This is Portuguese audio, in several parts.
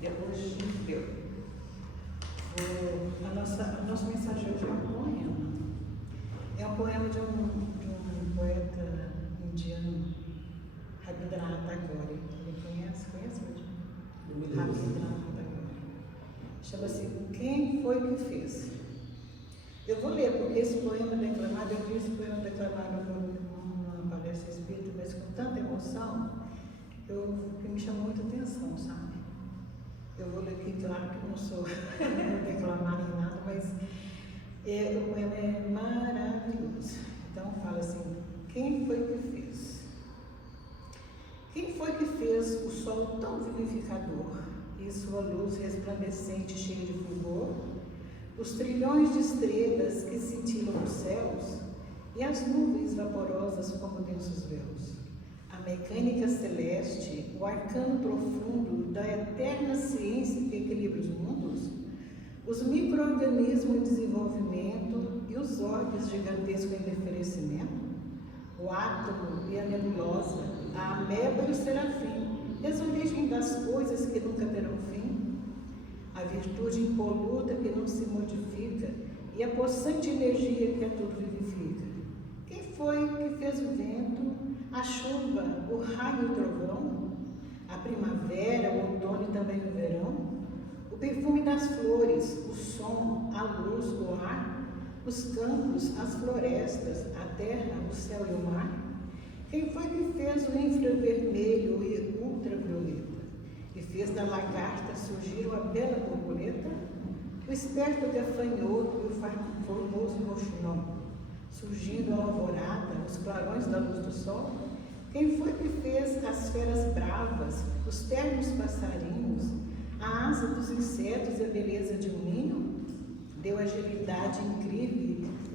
Depois a nossa mensagem hoje é um poema. É um poema de um poeta indiano, Rabindranath Tagore. Ele conhece? Conhece mesmo? Rabindranath Tagore. Chama-se Quem Foi Que Fez? Eu vou ler, porque esse poema declamado, eu vi esse poema declamado por uma palestra espírita, mas com tanta emoção, que me chamou muita atenção, sabe? Eu vou ler aqui, claro que eu não sou declamar nem nada, mas o poema é maravilhoso. Então fala assim: quem foi que fez? Quem foi que fez o sol tão vivificador e sua luz resplandecente cheia de fulgor? Os trilhões de estrelas que cintilam os céus e as nuvens vaporosas como densos véus. A mecânica celeste, o arcano profundo da eterna ciência que equilibra os mundos, os micro-organismos em desenvolvimento e os orbes gigantescos em envelhecimento, o átomo e a nebulosa, a ameba e o serafim, e as origens das coisas que nunca terão fim, a virtude impoluta que não se modifica e a possante energia que a tudo vivifica. Quem foi que fez o vento, a chuva, o raio e o trovão, a primavera, o outono e também o verão, o perfume das flores, o som, a luz, o ar, os campos, as florestas, a terra, o céu e o mar? Quem foi que fez o infravermelho e ultravioleta e fez da lagarta surgir uma bela borboleta? O esperto gafanhoto e o formoso roxinol, surgindo a alvorada, os clarões da luz do sol? Quem foi que fez as feras bravas, os ternos passarinhos, a asa dos insetos e a beleza de um ninho? Deu agilidade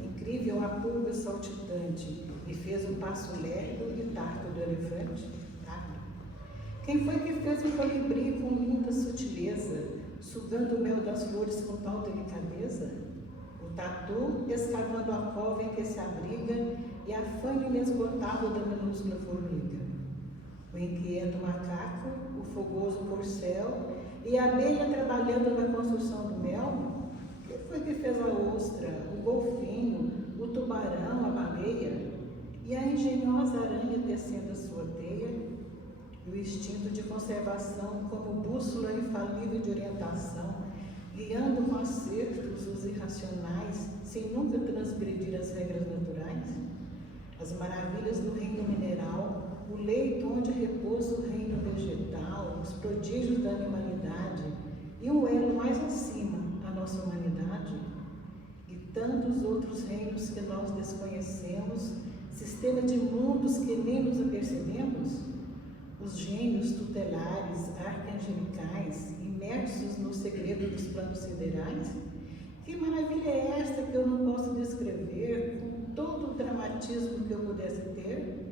incrível à pulga saltitante e fez o passo lerdo e tardo do elefante? Quem foi que fez o colibri com linda sutileza, sugando o mel das flores com tal delicadeza? O tatu escavando a cova em que se abriga e a fama inesgotável da minúscula formiga. O inquieto macaco, o fogoso corcel e a abelha trabalhando na construção do mel? Quem foi que fez a ostra, o golfinho, o tubarão, a baleia e a engenhosa aranha tecendo a sua teia? E o instinto de conservação como bússola infalível de orientação, guiando com acertos os irracionais, sem nunca transgredir as regras naturais? As maravilhas do reino mineral, o leito onde repousa o reino vegetal, os prodígios da animalidade e um elo mais acima, a nossa humanidade? E tantos outros reinos que nós desconhecemos, sistema de mundos que nem nos apercebemos? Os gênios tutelares, arcangelicais, imersos no segredo dos planos siderais? Que maravilha é esta que eu não posso descrever com todo o dramatismo que eu pudesse ter?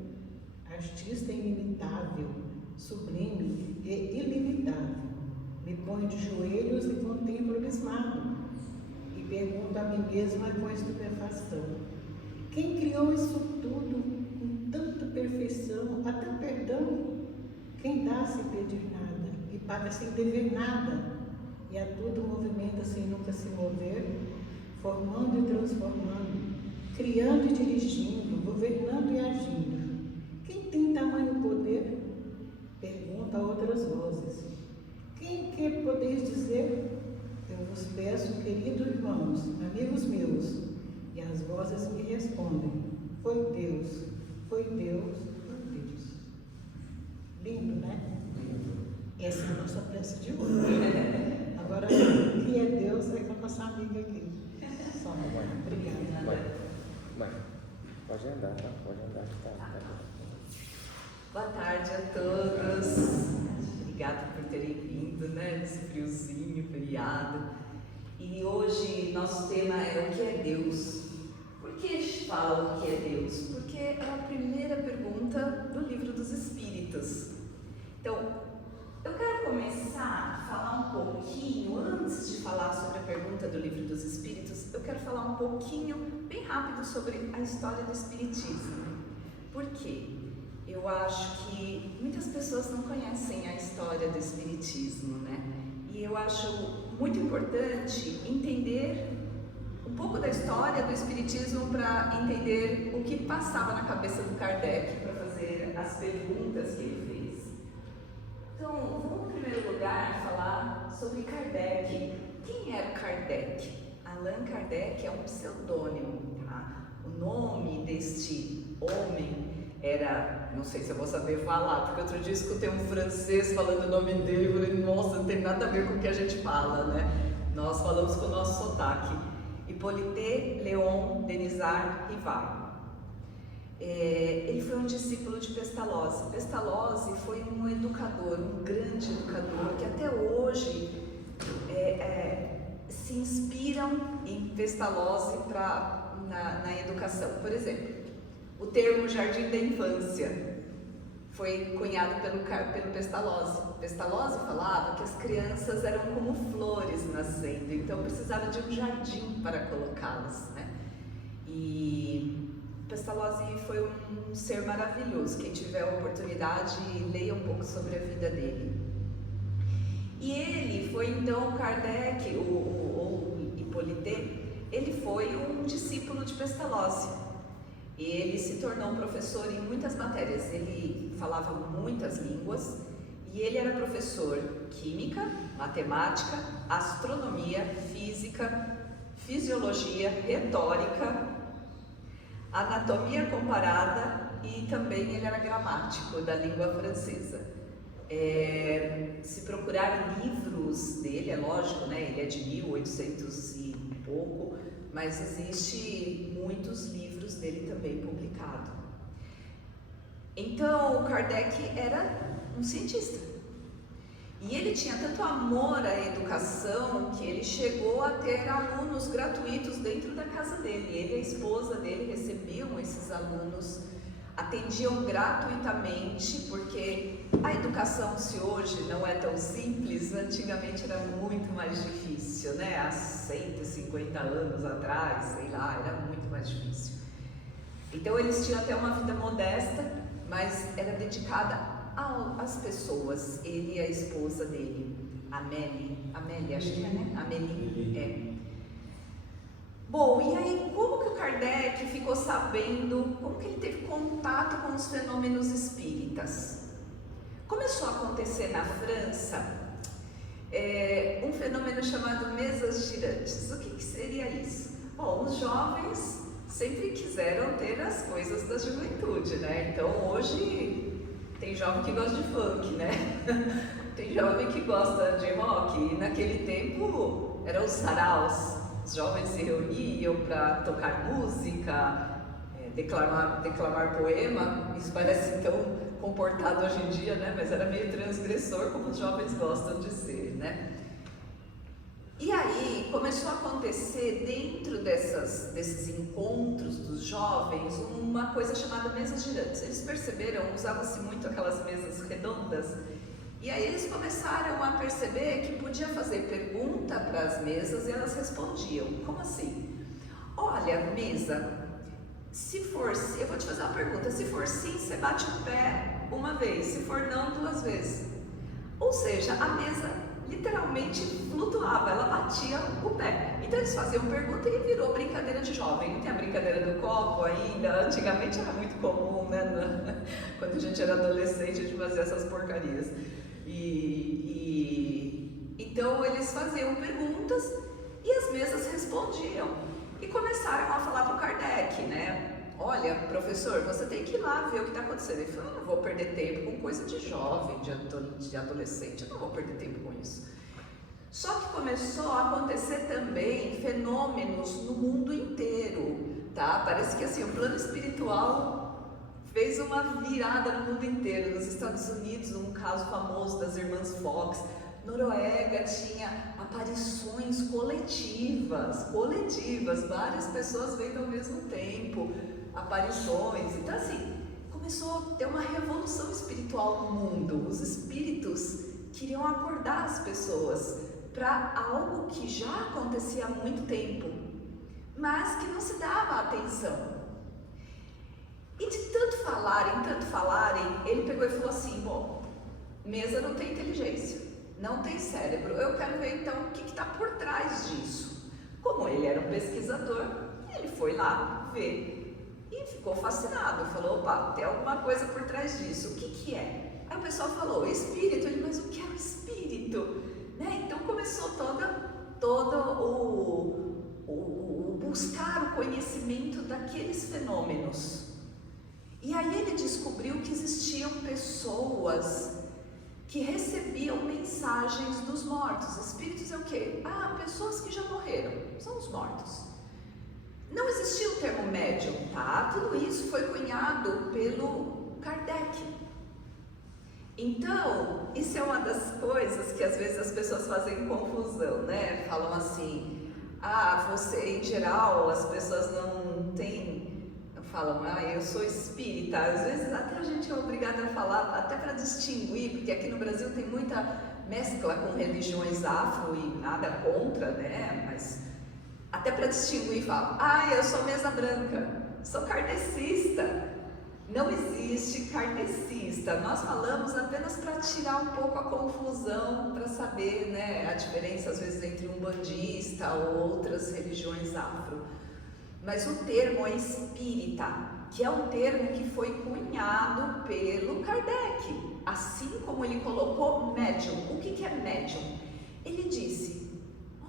Artista inimitável, sublime e ilimitável, me ponho de joelhos e contemplo abismado, e pergunto a mim mesma com estupefação: quem criou isso tudo com tanta perfeição, até o perdão? Quem dá sem pedir nada e paga sem dever nada, e a tudo movimenta sem nunca se mover, formando e transformando, criando e dirigindo, governando e agindo? Quem tem tamanho poder? Pergunta a outras vozes. Quem que podeis dizer? Eu vos peço, queridos irmãos, amigos meus, e as vozes me respondem: foi Deus, foi Deus, foi Deus. Lindo, né? Essa é a nossa prece de hoje. Agora, o que é Deus é com a nossa amiga aqui. Só. Obrigada. Mãe, pode andar, tá? Pode andar. Tá. Boa tarde a todos. Obrigada por terem vindo, né? Nesse friozinho, feriado. E hoje nosso tema é o que é Deus. Por que a gente fala o que é Deus? Porque é a primeira pergunta do Livro dos Espíritos. Então, eu quero começar a falar um pouquinho, antes de falar sobre a pergunta do Livro dos Espíritos, eu quero falar um pouquinho, bem rápido, sobre a história do Espiritismo. Por quê? eu acho que muitas pessoas não conhecem a história do Espiritismo, né? E eu acho muito importante entender um pouco da história do Espiritismo para entender o que passava na cabeça do Kardec para fazer as perguntas que ele fez. Então, vamos em primeiro lugar falar sobre Kardec. Quem era Kardec? Allan Kardec é um pseudônimo, tá? O nome deste homem era, não sei se eu vou saber falar, porque outro dia escutei um francês falando o nome dele e falei, nossa, não tem nada a ver com o que a gente fala, né? Nós falamos com o nosso sotaque. Hippolyte Léon Denisard Rivard. Ele foi um discípulo de Pestalozzi. Pestalozzi foi um educador, um grande educador, que até hoje se inspiram em Pestalozzi na educação. Por exemplo, o termo jardim da infância foi cunhado pelo Pestalozzi. Pestalozzi falava que as crianças eram como flores nascendo, então precisava de um jardim para colocá-las, né? E Pestalozzi foi um ser maravilhoso. Quem tiver a oportunidade, leia um pouco sobre a vida dele. E ele foi então Kardec, ou Hippolyte, ele foi um discípulo de Pestalozzi. Ele se tornou um professor em muitas matérias, ele falava muitas línguas e ele era professor química, matemática, astronomia, física, fisiologia, retórica, anatomia comparada e também ele era gramático da língua francesa. Se procurar livros dele, é lógico, né? Ele é de 1800 e pouco, mas existe muitos livros dele também publicados. Então, Kardec era um cientista. E ele tinha tanto amor à educação que ele chegou a ter alunos gratuitos dentro da casa dele. Ele e a esposa dele recebiam esses alunos, atendiam gratuitamente, porque a educação, se hoje não é tão simples, antigamente era muito mais difícil, né? Há 150 anos atrás, sei lá, era muito mais difícil. Então eles tinham até uma vida modesta, mas era dedicada às pessoas, ele e a esposa dele, Amélie, acho que é, né? Amélie, é. Bom, e aí como que o Kardec ficou sabendo, como que ele teve contato com os fenômenos espíritas? Começou a acontecer na França um fenômeno chamado mesas girantes. O que seria isso? Bom, os jovens sempre quiseram ter as coisas da juventude, né? Então hoje tem jovem que gosta de funk, né? Tem jovem que gosta de rock, e naquele tempo eram os saraus. Os jovens se reuniam para tocar música, declamar poema. Isso parece tão comportado hoje em dia, né? Mas era meio transgressor, como os jovens gostam de ser, né? E aí começou a acontecer dentro desses encontros dos jovens uma coisa chamada mesas girantes. Eles perceberam, usava-se muito aquelas mesas redondas, e aí eles começaram a perceber que podia fazer pergunta para as mesas e elas respondiam. Como assim? Olha, mesa, se for sim, eu vou te fazer uma pergunta, se for sim, você bate o pé uma vez, se for não, 2 vezes. Ou seja, a mesa literalmente flutuava, ela batia o pé. Então eles faziam pergunta e virou brincadeira de jovem. Não tem a brincadeira do copo ainda, antigamente era muito comum, né? Quando a gente era adolescente, a gente fazia essas porcarias. Então eles faziam perguntas e as mesas respondiam. E começaram a falar para o Kardec, né? Olha, professor, você tem que ir lá ver o que está acontecendo. Ele falou, eu não vou perder tempo com coisa de jovem, de adolescente, eu não vou perder tempo com isso. Só que começou a acontecer também fenômenos no mundo inteiro, tá? Parece que assim, o plano espiritual fez uma virada no mundo inteiro. Nos Estados Unidos, um caso famoso das irmãs Fox, Noruega tinha aparições coletivas, várias pessoas vendo ao mesmo tempo, aparições. Então assim, começou a ter uma revolução espiritual no mundo. Os espíritos queriam acordar as pessoas para algo que já acontecia há muito tempo, mas que não se dava atenção. E de tanto tanto falarem, ele pegou e falou assim, bom, mesa não tem inteligência, não tem cérebro, eu quero ver então o que está por trás disso. Como ele era um pesquisador, ele foi lá ver e ficou fascinado, falou, opa, tem alguma coisa por trás disso, o que é? Aí o pessoal falou, espírito, ele, mas o que é o espírito? Né? Então começou todo o buscar o conhecimento daqueles fenômenos. E aí ele descobriu que existiam pessoas que recebiam mensagens dos mortos. Espíritos é o quê? Pessoas que já morreram, são os mortos. Não existia o termo médium, tá? Tudo isso foi cunhado pelo Kardec. Então, isso é uma das coisas que às vezes as pessoas fazem confusão, né? Falam assim, você, em geral, as pessoas não têm, falam, eu sou espírita. Às vezes até a gente é obrigada a falar, até para distinguir, porque aqui no Brasil tem muita mescla com religiões afro e nada contra, né? Mas até para distinguir, fala, eu sou mesa branca, sou kardecista. Não existe kardecista, nós falamos apenas para tirar um pouco a confusão, para saber, né, a diferença às vezes entre umbandista ou outras religiões afro. Mas o termo é espírita, que é um termo que foi cunhado pelo Kardec, assim como ele colocou médium. O que é médium? Ele disse,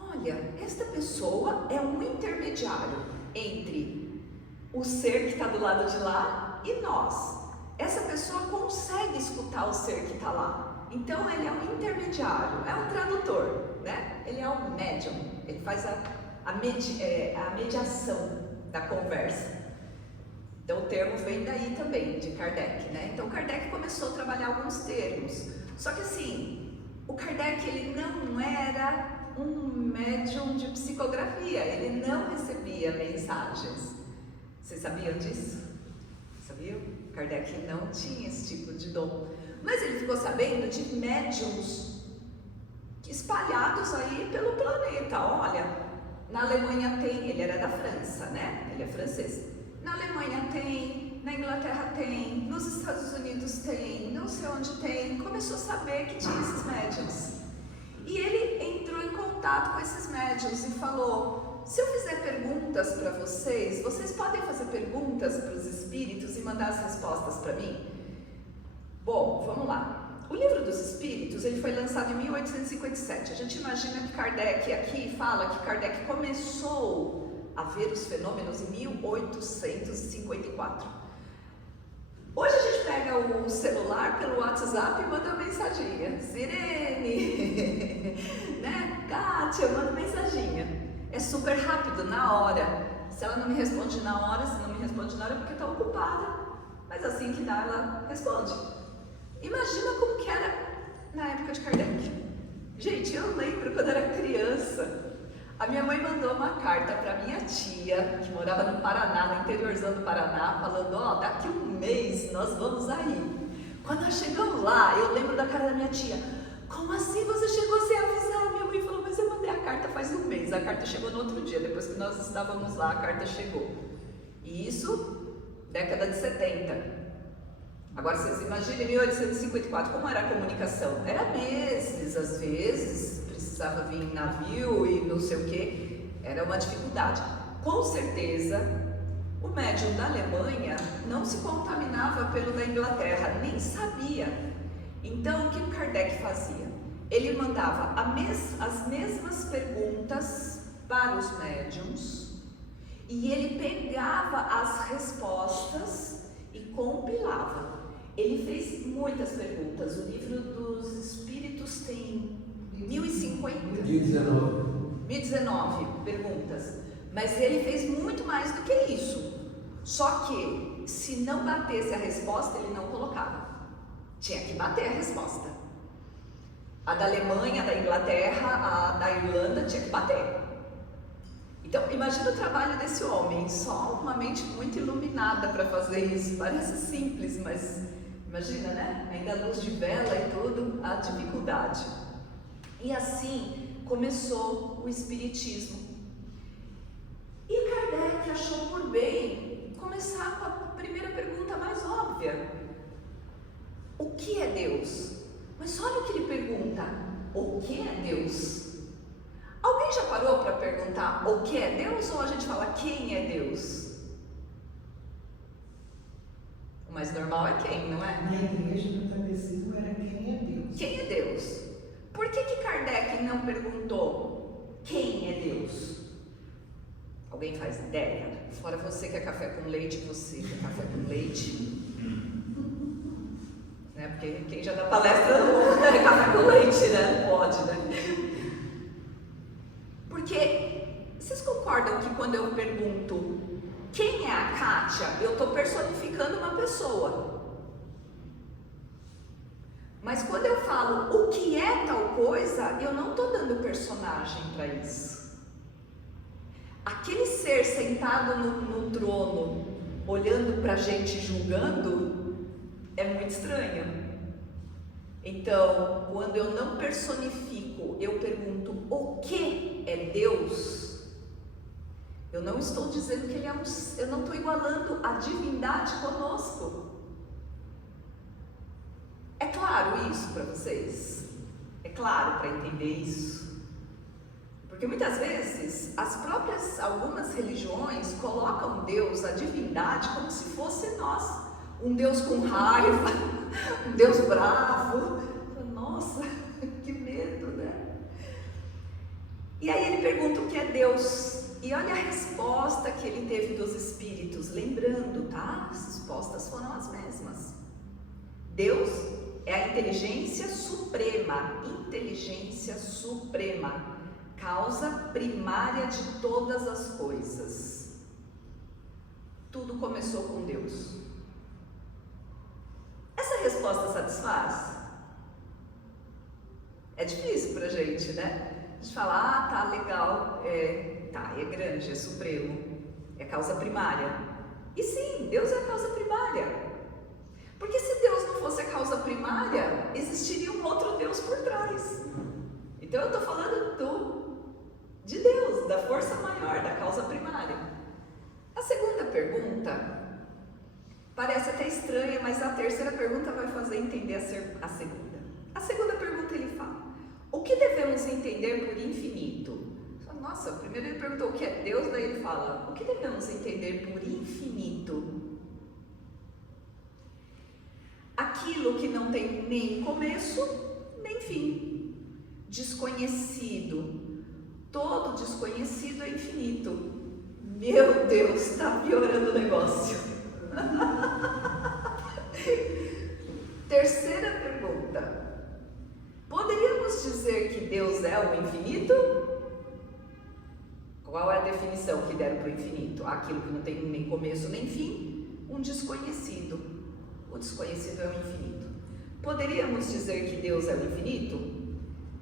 olha, esta pessoa é um intermediário entre o ser que está do lado de lá e nós. Essa pessoa consegue escutar o ser que está lá. Então ele é um intermediário, é um tradutor, né? Ele é um médium, ele faz a mediação da conversa. Então o termo vem daí também, de Kardec, né? Então Kardec começou a trabalhar alguns termos. Só que assim, o Kardec ele não era um médium de psicografia, ele não recebia mensagens. Vocês sabiam disso? Sabiam? Kardec não tinha esse tipo de dom. Mas ele ficou sabendo de médiums espalhados aí pelo planeta. Olha, na Alemanha tem, ele era da França, né? Ele é francês. Na Alemanha tem, na Inglaterra tem, nos Estados Unidos tem, não sei onde tem. Começou a saber que tinha esses médiums. E ele entrou em contato com esses médiums e falou, se eu fizer perguntas para vocês, vocês podem fazer perguntas para os espíritos e mandar as respostas para mim? Bom, vamos lá. O Livro dos Espíritos, ele foi lançado em 1857. A gente imagina que Kardec, aqui fala que Kardec começou a ver os fenômenos em 1854. Hoje a gente pega o celular pelo WhatsApp e manda uma mensaginha. Sirene, né? Kátia, manda mensaginha. É super rápido, na hora. Se ela não me responde na hora, se não me responde na hora é porque está ocupada. Mas assim que dá, ela responde. Imagina como que era na época de Kardec. Gente, eu lembro quando era criança. A minha mãe mandou uma carta para minha tia, que morava no Paraná, no interiorzão do Paraná, falando, daqui um mês nós vamos aí. Quando nós chegamos lá, eu lembro da cara da minha tia. Como assim você chegou sem avisar? Minha mãe falou, mas eu mandei a carta faz um mês. A carta chegou no outro dia, depois que nós estávamos lá, a carta chegou. E isso, década de 70. Agora vocês imaginem 1854, como era a comunicação? Era meses, às vezes, precisava vir em navio e não sei o que, era uma dificuldade. Com certeza, o médium da Alemanha não se contaminava pelo da Inglaterra, nem sabia. Então, o que o Kardec fazia? Ele mandava as mesmas perguntas para os médiums e ele pegava as respostas e compilava. Ele fez muitas perguntas. O Livro dos Espíritos tem 1019 perguntas, mas ele fez muito mais do que isso. Só que, se não batesse a resposta, ele não colocava. Tinha que bater a resposta. A da Alemanha, a da Inglaterra, a da Irlanda tinha que bater. Então, imagina o trabalho desse homem, só uma mente muito iluminada para fazer isso. Parece simples, mas imagina, né? Ainda a luz de vela e tudo, a dificuldade. E assim começou o Espiritismo. E Kardec achou por bem começar com a primeira pergunta mais óbvia. O que é Deus? Mas olha o que ele pergunta. O que é Deus? Alguém já parou para perguntar o que é Deus ou a gente fala quem é Deus? O mais normal é quem, não é? Na igreja do catecismo era quem é Deus. Quem é Deus? Por que Kardec não perguntou quem é Deus? Alguém faz ideia? Fora você que é café com leite, você que é café com leite. Né? Porque quem já dá palestra não é café com leite, né? Não pode, né? Porque vocês concordam que quando eu pergunto quem é a Kátia, eu estou personificando uma pessoa. Mas quando eu falo o que é tal coisa, eu não estou dando personagem para isso. Aquele ser sentado no trono, olhando para a gente julgando, é muito estranho. Então, quando eu não personifico, eu pergunto o que é Deus, eu não estou dizendo que ele é eu não estou igualando a divindade conosco. É claro isso para vocês? É claro para entender isso? Porque muitas vezes algumas religiões colocam Deus, a divindade, como se fosse nós. Um Deus com raiva, um Deus bravo. Nossa, que medo, né? E aí ele pergunta o que é Deus. E olha a resposta que ele teve dos espíritos. Lembrando, tá? As respostas foram as mesmas. Deus é a inteligência suprema, causa primária de todas as coisas. Tudo começou com Deus. Essa resposta satisfaz? É difícil pra gente, né? A gente fala, tá, legal, é grande, é supremo, é causa primária. E sim, Deus é a causa primária. Porque se Deus não fosse a causa primária, existiria um outro Deus por trás. Então eu estou falando de Deus, da força maior, da causa primária. A segunda pergunta parece até estranha, mas a terceira pergunta vai fazer entender a segunda. A segunda pergunta ele fala: o que devemos entender por infinito? Nossa, primeiro ele perguntou o que é Deus, daí ele fala: o que devemos entender por infinito? Aquilo que não tem nem começo, nem fim. Desconhecido. Todo desconhecido é infinito. Meu Deus, está piorando o negócio. Terceira pergunta: poderíamos dizer que Deus é o infinito? Qual é a definição que deram para o infinito? Aquilo que não tem nem começo nem fim, um desconhecido. O desconhecido é o infinito. Poderíamos dizer que Deus é o infinito?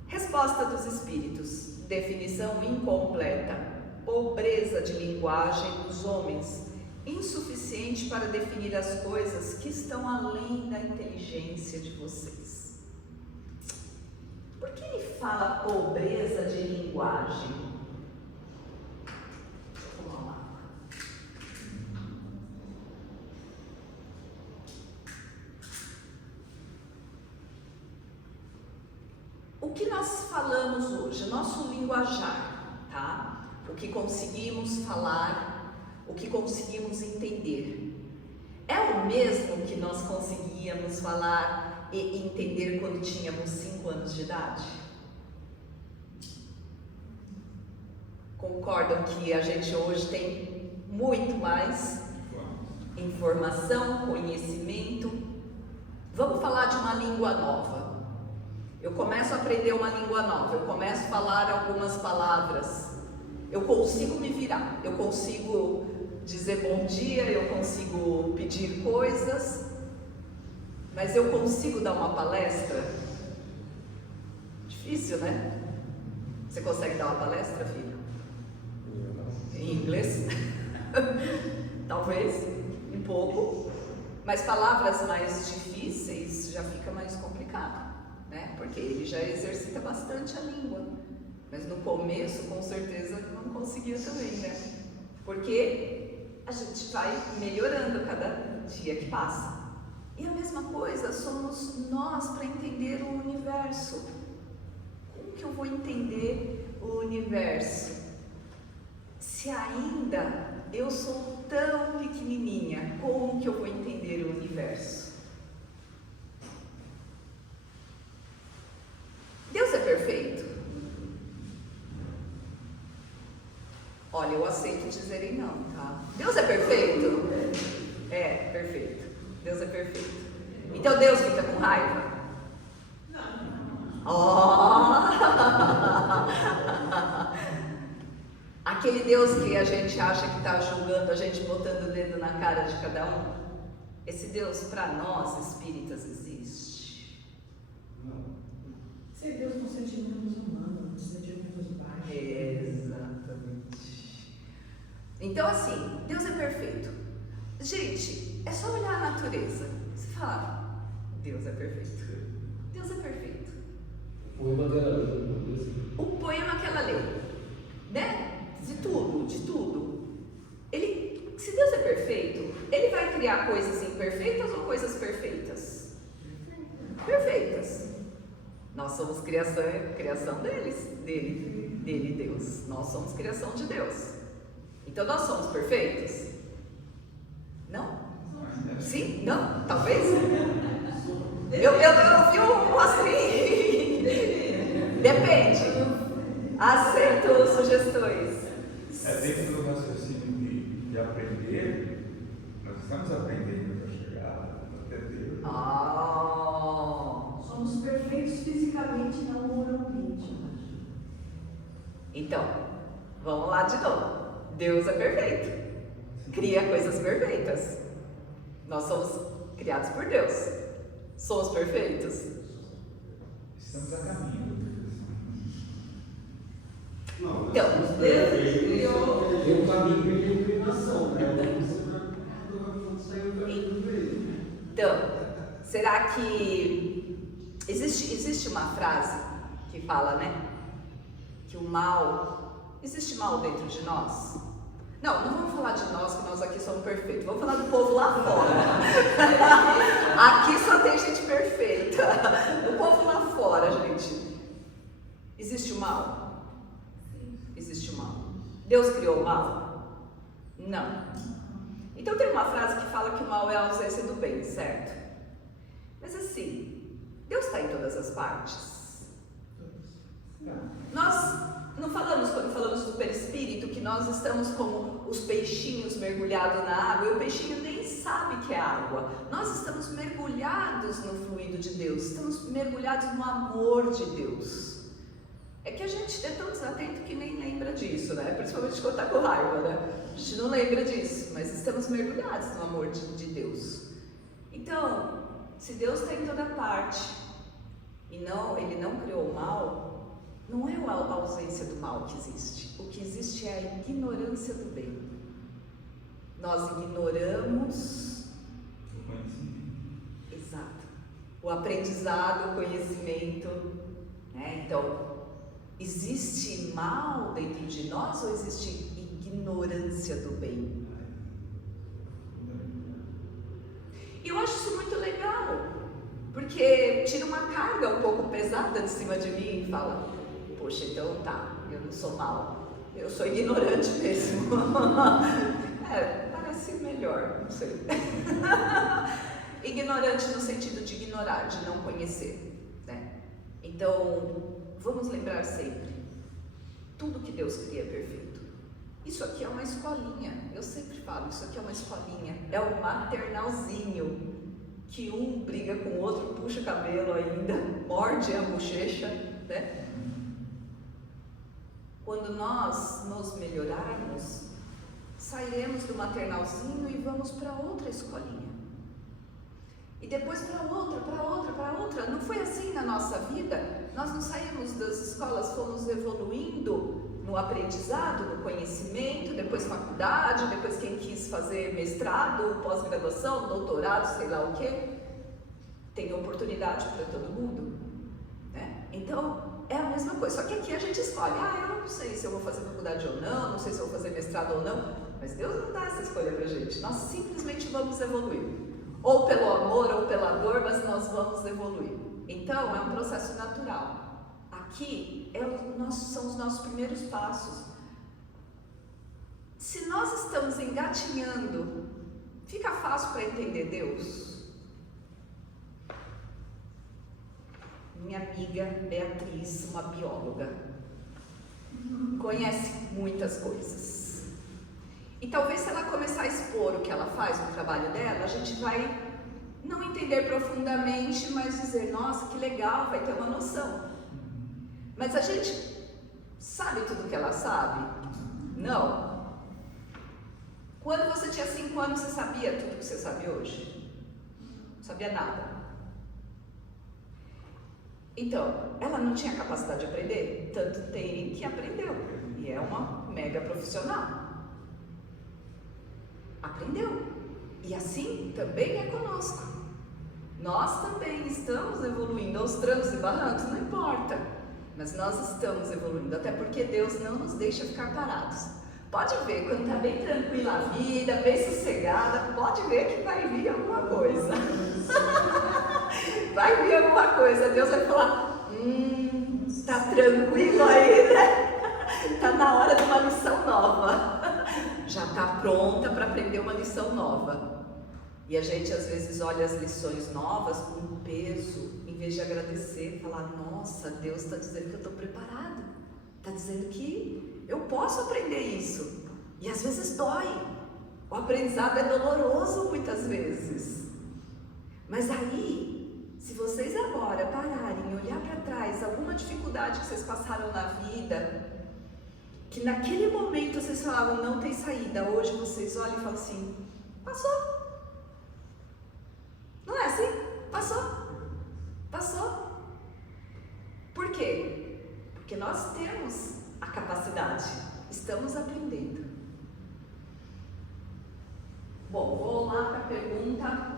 Resposta dos espíritos: definição incompleta, pobreza de linguagem dos homens, insuficiente para definir as coisas que estão além da inteligência de vocês. Por que ele fala pobreza de linguagem? Vamos lá. O que nós falamos hoje, nosso linguajar, tá? O que conseguimos falar, o que conseguimos entender, é o mesmo que nós conseguíamos falar e entender quando tínhamos 5 anos de idade? Concordam que a gente hoje tem muito mais informação, conhecimento? Vamos falar de uma língua nova. Eu começo a aprender uma língua nova, eu começo a falar algumas palavras, eu consigo me virar, eu consigo dizer bom dia, eu consigo pedir coisas, mas eu consigo dar uma palestra? Difícil, né? Você consegue dar uma palestra, filho? Em inglês? Talvez, um pouco, mas palavras mais difíceis já fica mais complicado. Né? Porque ele já exercita bastante a língua, mas no começo com certeza não conseguia também, né? Porque a gente vai melhorando, dia que passa. E a mesma coisa somos nós para entender o universo. Como que eu vou entender o universo se ainda eu sou tão pequenininha? Como que eu vou entender o universo? Deus é perfeito? Olha, eu aceito dizerem não, tá? Deus é perfeito? É, perfeito. Deus é perfeito. Então Deus fica com raiva? Oh! Aquele Deus que a gente acha que está julgando, a gente botando o dedo na cara de cada um, esse Deus para nós espíritas existe? Se é Deus com sentimentos humanos, sentimentos baixos. Exatamente. Então assim, Deus é perfeito. Gente, é só olhar a natureza. Você fala, Deus é perfeito. Deus é perfeito. O poema aquela lei, né? De tudo, de tudo. Ele, se Deus é perfeito, Ele vai criar coisas imperfeitas ou coisas perfeitas? Perfeitas. Nós somos criação dele, Deus. Nós somos criação de Deus. Então nós somos perfeitos? Não? Sim? Não? Talvez? Eu vi um assim. Depende. Aceito sugestões. Dentro do raciocínio de aprender, nós estamos aprendendo para chegar até Deus. Somos perfeitos fisicamente, não moralmente. Então, vamos lá de novo. Deus é perfeito. Cria coisas perfeitas. Nós somos criados por Deus. Somos perfeitos? Estamos a caminho. Não, Então, Deus criou. Tem um caminho de inclinação, né? Então, será que existe uma frase que fala, né? Que o mal, existe mal dentro de nós? Não vamos falar de nós, que nós aqui somos perfeitos. Vamos falar do povo lá fora. Aqui só tem gente perfeita. O povo lá fora, gente. Existe o mal? Existe o mal. Deus criou o mal? Não. Então tem uma frase que fala que o mal é a ausência do bem, certo? Mas assim, Deus está em todas as partes. Nós não falamos, quando falamos do perispírito, que nós estamos como os peixinhos mergulhados na água, e o peixinho nem sabe que é água. Nós estamos mergulhados no fluido de Deus, estamos mergulhados no amor de Deus. É que a gente é tão desatento que nem lembra disso, né? Principalmente quando está com raiva, né? A gente não lembra disso, mas estamos mergulhados no amor de Deus. Então, se Deus está em toda parte e Ele não criou o mal, não é a ausência do mal que existe. O que existe é a ignorância do bem. Nós ignoramos O conhecimento. Exato. O aprendizado, o conhecimento, né? Então, existe mal dentro de nós ou existe ignorância do bem? E eu acho isso muito legal, porque tira uma carga um pouco pesada de cima de mim e fala, poxa, então tá, eu não sou mal, eu sou ignorante mesmo. Parece melhor, não sei. Ignorante no sentido de ignorar, de não conhecer, né? Então, vamos lembrar sempre, tudo que Deus cria é perfeito. Isso aqui é uma escolinha, eu sempre falo, isso aqui é uma escolinha, é um maternalzinho, que um briga com o outro, puxa o cabelo ainda, morde a bochecha, né? Quando nós nos melhorarmos, sairemos do maternalzinho e vamos para outra escolinha. E depois para outra, para outra, para outra. Não foi assim na nossa vida? Nós não saímos das escolas, fomos evoluindo no aprendizado, no conhecimento, depois faculdade, depois quem quis fazer mestrado, pós-graduação, doutorado, sei lá o quê. Tem oportunidade para todo mundo, né? Então, é a mesma coisa, só que aqui a gente escolhe, eu não sei se eu vou fazer faculdade ou não sei se eu vou fazer mestrado ou não. mas Deus não dá essa escolha pra gente. Nós simplesmente vamos evoluir. Ou pelo amor ou pela dor, mas nós vamos evoluir. Então, é um processo natural. Aqui são os nossos primeiros passos. Se nós estamos engatinhando, fica fácil para entender Deus? Minha amiga Beatriz, uma bióloga, conhece muitas coisas. E talvez se ela começar a expor o que ela faz no trabalho dela, a gente vai não entender profundamente, mas dizer, nossa, que legal, vai ter uma noção. Mas a gente sabe tudo que ela sabe? Não. Quando você tinha 5 anos, você sabia tudo que você sabe hoje? Não sabia nada. Então, ela não tinha capacidade de aprender? Tanto tem que aprendeu. E é uma mega profissional. Aprendeu. E assim também é conosco. Nós também estamos evoluindo aos trancos e barrancos, não importa. Mas nós estamos evoluindo, até porque Deus não nos deixa ficar parados. Pode ver, quando está bem tranquila a vida, bem sossegada, pode ver que vai vir alguma coisa. Vai vir alguma coisa. Deus vai falar, tá tranquilo aí, né? Tá na hora de uma lição nova. Já está pronta para aprender uma lição nova. E a gente às vezes olha as lições novas com peso, em vez de agradecer, falar, nossa, Deus está dizendo que eu estou preparado, está dizendo que eu posso aprender isso. E às vezes dói, o aprendizado é doloroso muitas vezes. Mas aí, se vocês agora pararem e olhar para trás, alguma dificuldade que vocês passaram na vida, que naquele momento vocês falavam, não tem saída, hoje vocês olham e falam assim, passou. Não é assim? Passou. Passou. Por quê? Porque nós temos a capacidade, estamos aprendendo. Bom, vou lá para a pergunta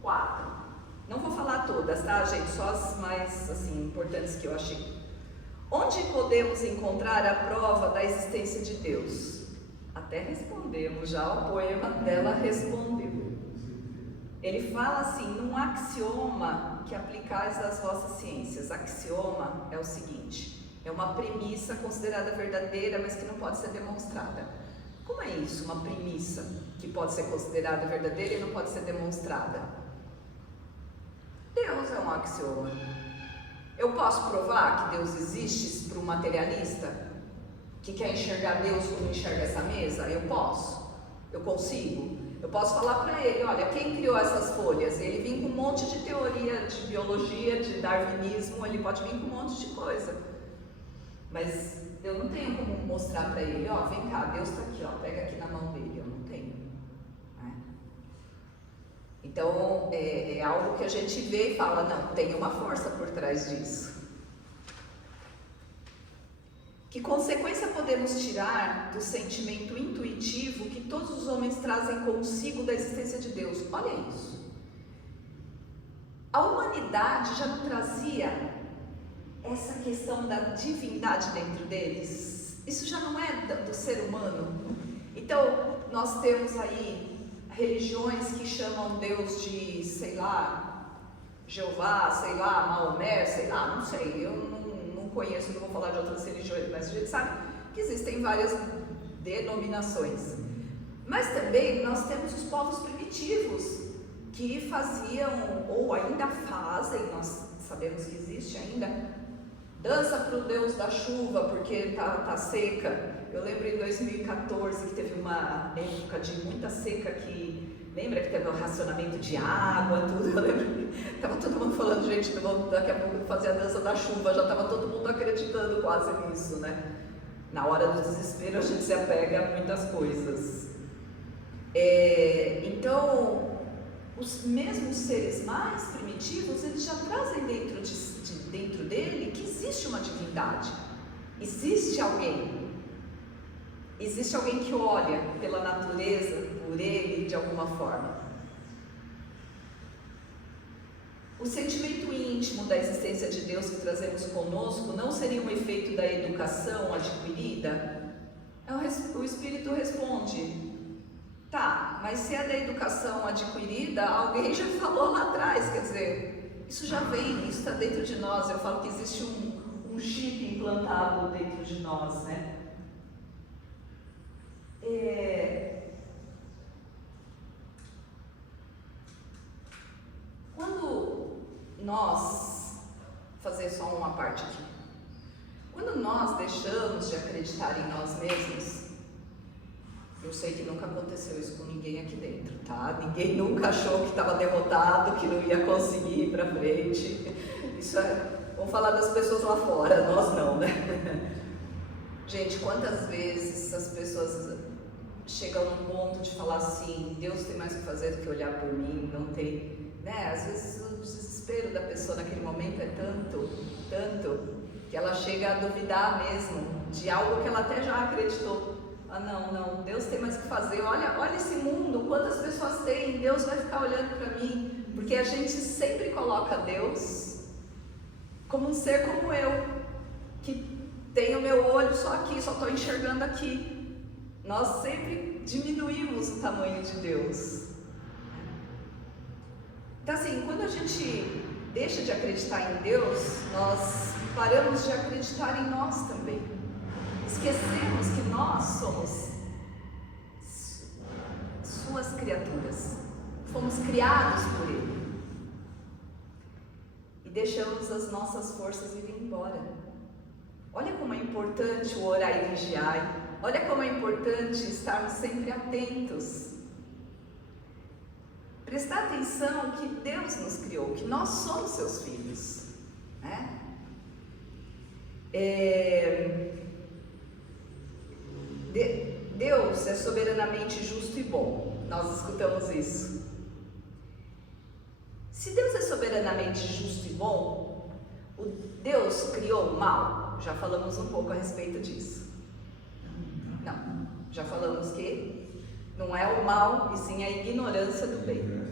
4. Não vou falar todas, tá, gente? Só as mais, assim, importantes que eu achei. Onde podemos encontrar a prova da existência de Deus? Até respondemos já, o poema dela respondeu. Ele fala assim, num axioma que aplicais às vossas ciências. Axioma é o seguinte, é uma premissa considerada verdadeira, mas que não pode ser demonstrada. Como é isso, uma premissa que pode ser considerada verdadeira e não pode ser demonstrada? Deus é um axioma. Eu posso provar que Deus existe para um materialista que quer enxergar Deus como enxerga essa mesa? Eu posso? Eu consigo? Eu posso falar para ele, olha, quem criou essas folhas? Ele vem com um monte de teoria de biologia, de darwinismo, ele pode vir com um monte de coisa. Mas eu não tenho como mostrar para ele, ó, vem cá, Deus está aqui, ó, pega aqui na mão dele, eu não tenho. Né? Então, é algo que a gente vê e fala, não, tem uma força por trás disso. Que consequência podemos tirar do sentimento intuitivo que todos os homens trazem consigo da existência de Deus? Olha isso. A humanidade já não trazia essa questão da divindade dentro deles? Isso já não é do ser humano? Então, nós temos aí religiões que chamam Deus de, sei lá, Jeová, sei lá, Maomé, sei lá, não sei, eu não conheço, não vou falar de outras religiões, mas a gente sabe que existem várias denominações. Mas também nós temos os povos primitivos que faziam, ou ainda fazem, nós sabemos que existe ainda, dança para o Deus da chuva porque tá seca. Eu lembro em 2014 que teve uma época de muita seca que... Lembra que teve um racionamento de água, tudo? Eu lembro que estava todo mundo falando, gente, daqui a pouco fazer a dança da chuva, já estava todo mundo acreditando quase nisso, né? Na hora do desespero a gente se apega a muitas coisas. Então, os mesmos seres mais primitivos, eles já trazem dentro dele que existe uma divindade. Existe alguém que olha pela natureza, por ele, de alguma forma. O sentimento íntimo da existência de Deus que trazemos conosco não seria um efeito da educação adquirida? O Espírito responde: tá, mas se é da educação adquirida, alguém já falou lá atrás, quer dizer, isso já vem, isso está dentro de nós. Eu falo que existe um chip implantado dentro de nós, né? Quando nós, fazer só uma parte aqui, quando nós deixamos de acreditar em nós mesmos, eu sei que nunca aconteceu isso com ninguém aqui dentro, tá? Ninguém nunca achou que estava derrotado, que não ia conseguir ir para frente. Isso vamos falar das pessoas lá fora, nós não, né? Gente, quantas vezes as pessoas chegam num ponto de falar assim: Deus tem mais o que fazer do que olhar por mim, não tem, né? Às vezes o desespero da pessoa naquele momento é tanto, que ela chega a duvidar mesmo de algo que ela até já acreditou. Ah, não, Deus tem mais o que fazer, olha esse mundo, quantas pessoas tem, Deus vai ficar olhando para mim, porque a gente sempre coloca Deus como um ser como eu, que tem o meu olho só aqui, só estou enxergando aqui. Nós sempre diminuímos o tamanho de Deus. Então assim, quando a gente deixa de acreditar em Deus, nós paramos de acreditar em nós também. Esquecemos que nós somos suas criaturas, fomos criados por Ele. E deixamos as nossas forças irem embora. Olha como é importante o orar e vigiar. Olha como é importante estarmos sempre atentos. Prestar atenção que Deus nos criou, que nós somos seus filhos, né? Deus é soberanamente justo e bom. Nós escutamos isso. Se Deus é soberanamente justo e bom, Deus criou o mal? Já falamos um pouco a respeito disso. Não, já falamos que não é o mal, e sim a ignorância do bem.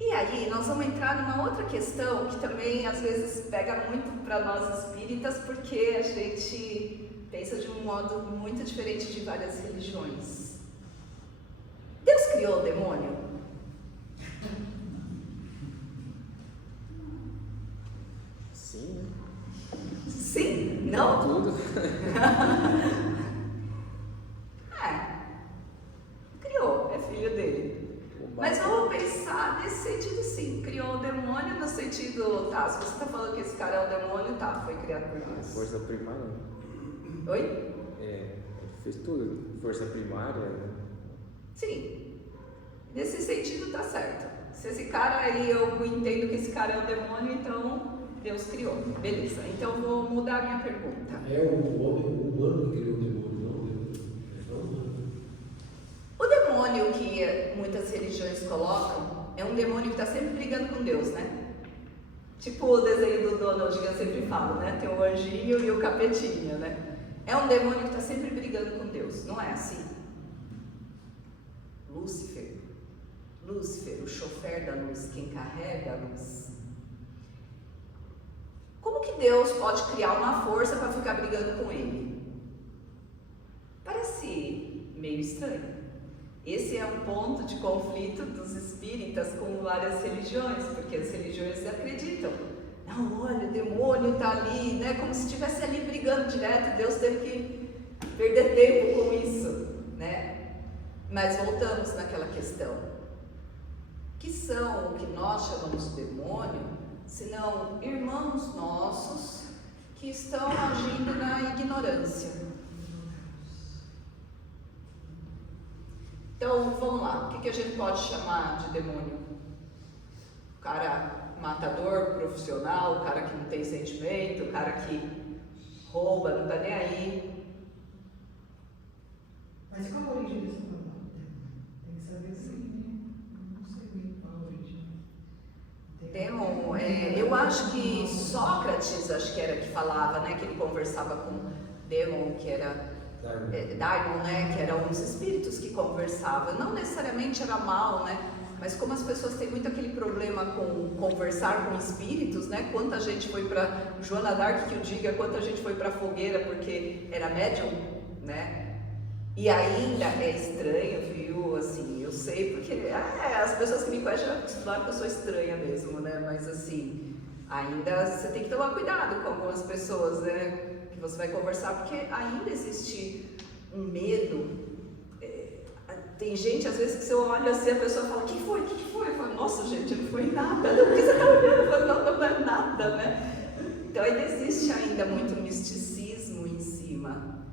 E aí nós vamos entrar numa outra questão que também às vezes pega muito para nós espíritas, porque a gente pensa de um modo muito diferente de várias religiões. Deus criou o demônio? Sim. Sim? Não? Tudo. Criou, é filho dele. Mas vamos pensar nesse sentido, sim. Criou o demônio no sentido, tá, se você está falando que esse cara é o demônio, tá, foi criado por Deus. Força primária. Oi? Ele fez tudo. Força primária. Né? Sim. Nesse sentido tá certo. Se esse cara aí, eu entendo que esse cara é o demônio, então Deus criou. Beleza, então vou mudar a minha pergunta. É o homem humano que criou o demônio, não Deus. É só humano. O demônio que muitas religiões colocam é um demônio que está sempre brigando com Deus, né? Tipo o desenho do Donald que eu sempre falo, né? Tem o anjinho e o capetinha, né? É um demônio que está sempre brigando com Deus, não é assim? Lúcifer, o chofer da luz, quem carrega a luz. Como que Deus pode criar uma força para ficar brigando com ele? Parece meio estranho. Esse é um ponto de conflito dos espíritas com várias religiões, porque as religiões acreditam. Não, olha, o demônio está ali, né? Como se estivesse ali brigando direto, Deus teve que perder tempo com isso, né? Mas voltamos naquela questão. Que são o que nós chamamos de demônio, senão irmãos nossos que estão agindo na ignorância. Então, vamos lá, o que a gente pode chamar de demônio? O cara matador, profissional, o cara que não tem sentimento, o cara que rouba, não tá nem aí. Mas qual a origem desse problema? Tem que saber sim, não sei bem qual a origem. Eu acho que Sócrates, acho que era que falava, né, que ele conversava com Demon, que era Daimon, né, que eram uns espíritos que conversavam. Não necessariamente era mal, né, Mas como as pessoas têm muito aquele problema com conversar com espíritos, né? Quanta gente foi para Joana d'Arc, que eu diga, quanta gente foi para a fogueira porque era médium, né? E ainda é estranho, viu? Assim, eu sei porque as pessoas que me conhecem já acostumaram que eu sou estranha mesmo, né? Mas assim, ainda você tem que tomar cuidado com algumas pessoas, né? Que você vai conversar, porque ainda existe um medo. Tem gente, às vezes, que você olha assim, a pessoa fala, o que foi? Eu falo, nossa, gente, não foi nada. Por que você está olhando? Eu falo, não é nada, né? Então, ainda existe ainda muito misticismo em cima.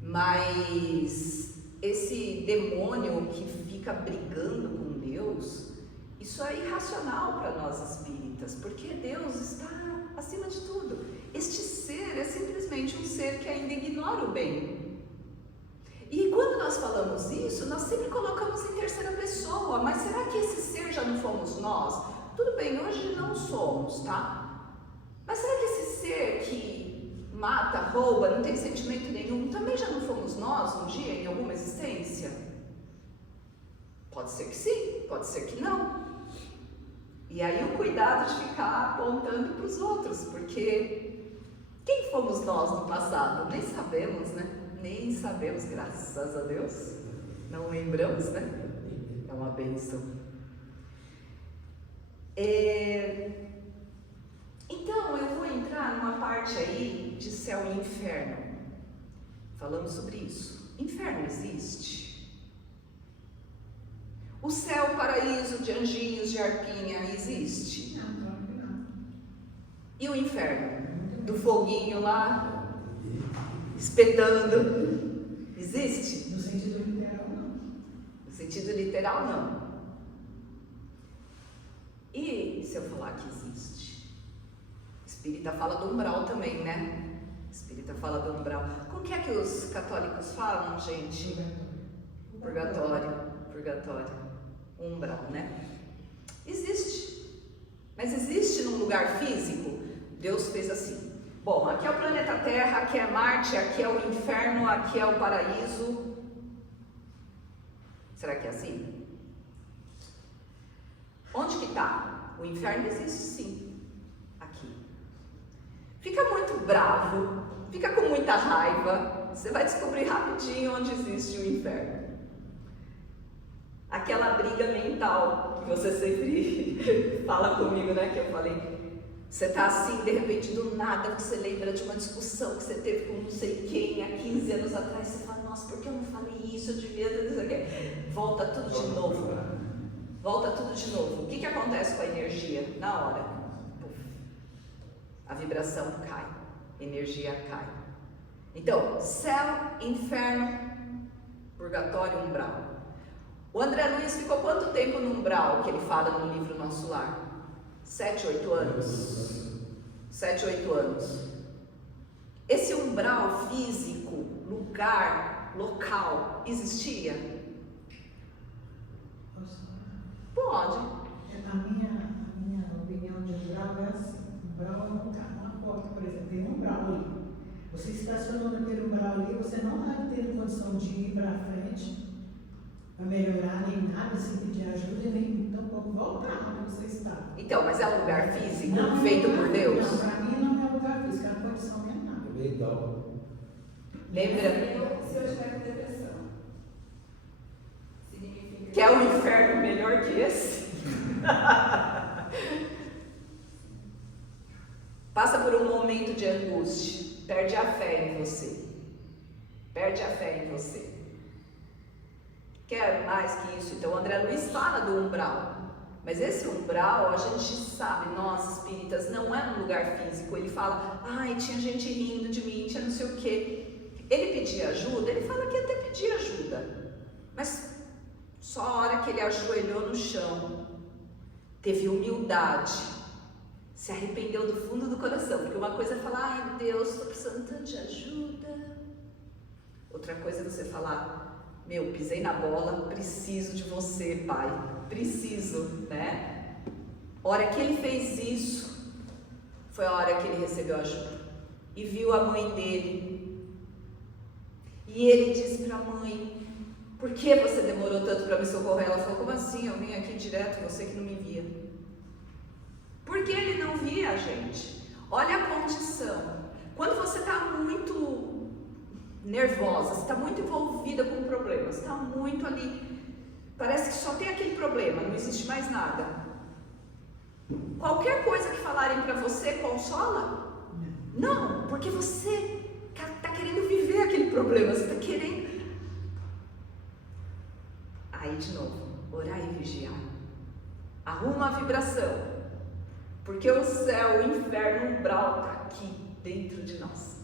Mas esse demônio que fica brigando com Deus, isso é irracional para nós espíritas, porque Deus está acima de tudo. Este ser é simplesmente um ser que ainda ignora o bem. E quando nós falamos isso, nós sempre colocamos em terceira pessoa, mas será que esse ser já não fomos nós? Tudo bem, hoje não somos, tá? Mas será que esse ser que mata, rouba, não tem sentimento nenhum, também já não fomos nós um dia, em alguma existência? Pode ser que sim, pode ser que não. E aí o cuidado de ficar apontando para os outros, porque quem fomos nós no passado? Nem sabemos, né? Nem sabemos, graças a Deus. Não lembramos, né? É uma bênção. Então, eu vou entrar numa parte aí de céu e inferno. Falamos sobre isso. Inferno existe? O céu, paraíso de anjinhos, de arpinha, existe? Não, claro que não. E o inferno? Do foguinho lá, espetando, existe? No sentido literal, não. No sentido literal, não. E se eu falar que existe? Espírita fala do umbral também, né? Espírita fala do umbral. Como que é que os católicos falam, gente? Purgatório. Umbral, né? Existe. Mas existe num lugar físico? Deus fez assim. Bom, aqui é o planeta Terra, aqui é Marte, aqui é o inferno, aqui é o paraíso. Será que é assim? Onde que está? O inferno existe sim. Aqui. Fica muito bravo, fica com muita raiva, você vai descobrir rapidinho onde existe o inferno. Aquela briga mental que você sempre fala comigo, né? Que eu falei. Você está assim, de repente, do nada, você lembra de uma discussão que você teve com não sei quem há 15 anos atrás, você fala, nossa, por que eu não falei isso? Eu devia ter isso aqui. Volta tudo de novo. Volta tudo de novo. O que acontece com a energia? Na hora. Puf, a vibração cai. A energia cai. Então, céu, inferno, purgatório, umbral. O André Luiz ficou quanto tempo no umbral, que ele fala no livro Nosso Lar? 7, 8 anos. 7, 8 anos. Esse umbral físico, lugar, local, existia? Pode. A minha opinião de umbral é assim. Umbral é uma porta, por exemplo, tem um umbral ali. Você estacionou naquele umbral ali, você não vai ter condição de ir para frente, para melhorar, nem nada, sem pedir ajuda, e nem tampouco voltar onde você está. Então, mas é um lugar físico, Não, feito não, por Deus? Não, para mim não é lugar físico, é uma condição mental. É mental. Lembra? Se eu estiver com depressão, significa Que é um inferno melhor que esse? Passa por um momento de angústia, perde a fé em você. Perde a fé em você. Quer mais que isso? Então, o André Luiz fala do umbral. Mas esse umbral, a gente sabe, nós espíritas, não é um lugar físico. Ele fala, ai, tinha gente rindo de mim, tinha não sei o quê. Ele pedia ajuda, ele fala que até pedia ajuda. Mas só a hora que ele ajoelhou no chão, teve humildade, se arrependeu do fundo do coração. Porque uma coisa é falar, ai Deus, estou precisando tanto de ajuda. Outra coisa é você falar, meu, pisei na bola, preciso de você, Pai, preciso, né? A hora que ele fez isso, foi a hora que ele recebeu ajuda. E viu a mãe dele. E ele disse para a mãe, Por que você demorou tanto para me socorrer? Ela falou, como assim? Eu vim aqui direto, você que não me via. Porque ele não via a gente. Olha a condição. Quando você está muito nervosa, você está muito envolvida com o problema, você está muito ali, parece que só tem aquele problema, não existe mais nada. Qualquer coisa que falarem para você consola? Não, porque você está querendo viver aquele problema, você está querendo... Aí de novo, orar e vigiar. Arruma a vibração, porque o céu, o inferno, o umbral está aqui dentro de nós.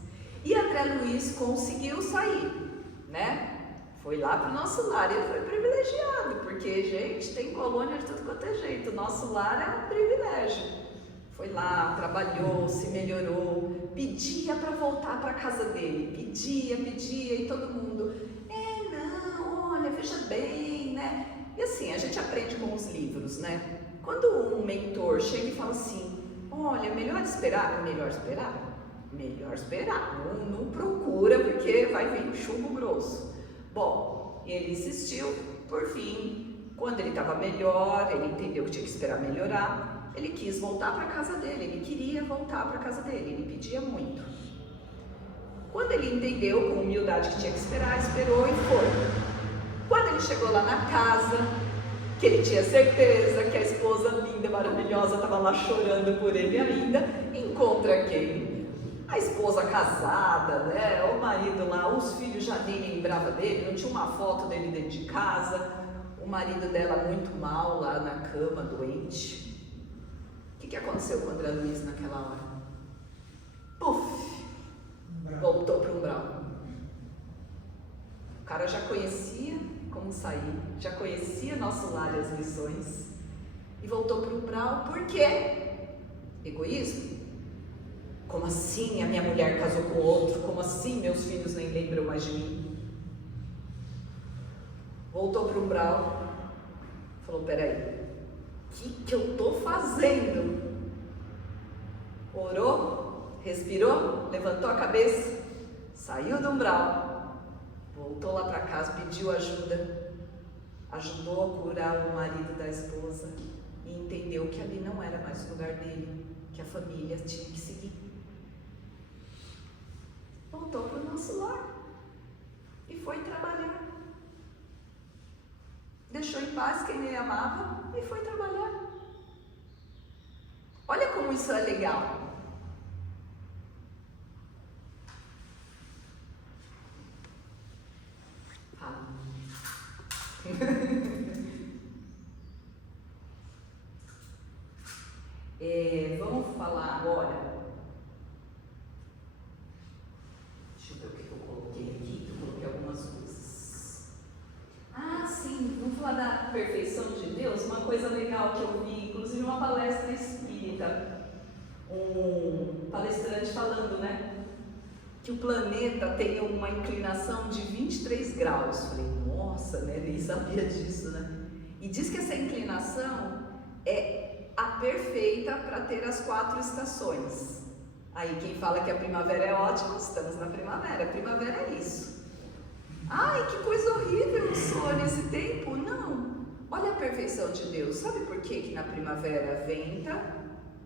E André Luiz conseguiu sair, né? Foi lá para o nosso lar, ele foi privilegiado, porque, gente, tem colônia de tudo quanto é jeito, o nosso lar é um privilégio. Foi lá, trabalhou, se melhorou, pedia para voltar para a casa dele, pedia, e todo mundo, não, olha, veja bem, né? E assim, a gente aprende com os livros, né? Quando um mentor chega e fala assim, olha, melhor esperar, não procura porque vai vir um chumbo grosso. Bom, ele insistiu, por fim, quando ele estava melhor, ele entendeu que tinha que esperar melhorar, ele quis voltar para a casa dele, ele queria voltar para a casa dele, ele pedia muito. Quando ele entendeu com humildade que tinha que esperar, esperou e foi. Quando ele chegou lá na casa, que ele tinha certeza que a esposa linda, maravilhosa, estava lá chorando por ele ainda, encontra quem? A esposa casada, né? O marido lá, os filhos já nem lembravam dele, não tinha uma foto dele dentro de casa, o marido dela muito mal lá na cama, doente. O que aconteceu com o André Luiz naquela hora? Puf! Voltou para o umbral. O cara já conhecia como sair, já conhecia nosso lar e as lições, e voltou para o umbral. Por quê? Egoísmo? Como assim a minha mulher casou com outro? Como assim meus filhos nem lembram mais de mim? Voltou para o umbral, falou, peraí, o que eu estou fazendo? Orou, respirou, levantou a cabeça, saiu do umbral, voltou lá para casa, pediu ajuda, ajudou a curar o marido da esposa e entendeu que ali não era mais o lugar dele, que a família tinha que seguir. Voltou para o nosso lar e foi trabalhar. Deixou em paz quem ele amava e foi trabalhar. Olha como isso é legal. Vamos falar agora. Deixa eu ver o que eu coloquei aqui. Eu coloquei algumas coisas. Ah, sim, vamos falar da perfeição de Deus. Uma coisa legal que eu vi, inclusive uma palestra espírita, um palestrante falando, né? Que o planeta tem uma inclinação de 23 graus. Falei, nossa, né? Nem sabia disso, né? E diz que essa inclinação é a perfeita para ter as 4 estações. Aí quem fala que a primavera é ótima, estamos na primavera. Primavera é isso. Ai, que coisa horrível eu sou nesse tempo. Não. Olha a perfeição de Deus. Sabe por que na primavera venta,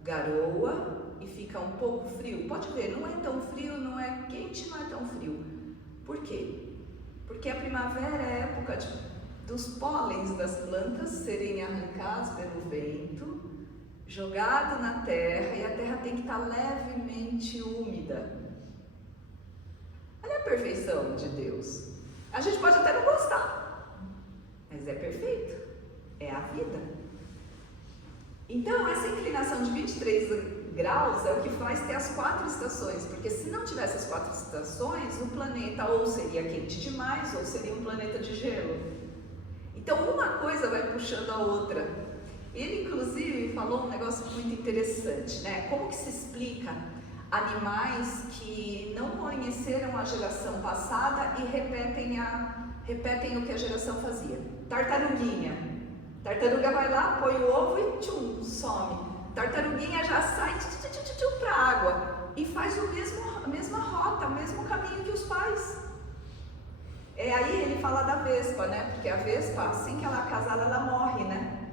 garoa e fica um pouco frio? Pode ver, não é tão frio, não é quente, não é tão frio. Por quê? Porque a primavera é a época dos pólens das plantas serem arrancados pelo vento, jogado na terra, e a terra tem que estar levemente úmida. Olha a perfeição de Deus. A gente pode até não gostar, mas é perfeito, é a vida. Então essa inclinação de 23 graus é o que faz ter as 4 estações, porque se não tivesse as 4 estações, o planeta ou seria quente demais ou seria um planeta de gelo. Então uma coisa vai puxando a outra. Ele inclusive falou um negócio muito interessante, né? Como que se explica animais que não conheceram a geração passada e repetem o que a geração fazia? Tartaruguinha. Tartaruga vai lá, põe o ovo e tchum, some. Tartaruguinha já sai para a água e faz a mesma rota, o mesmo caminho que os pais. Aí ele fala da Vespa, né? Porque a Vespa, assim que ela é casada, ela morre, né?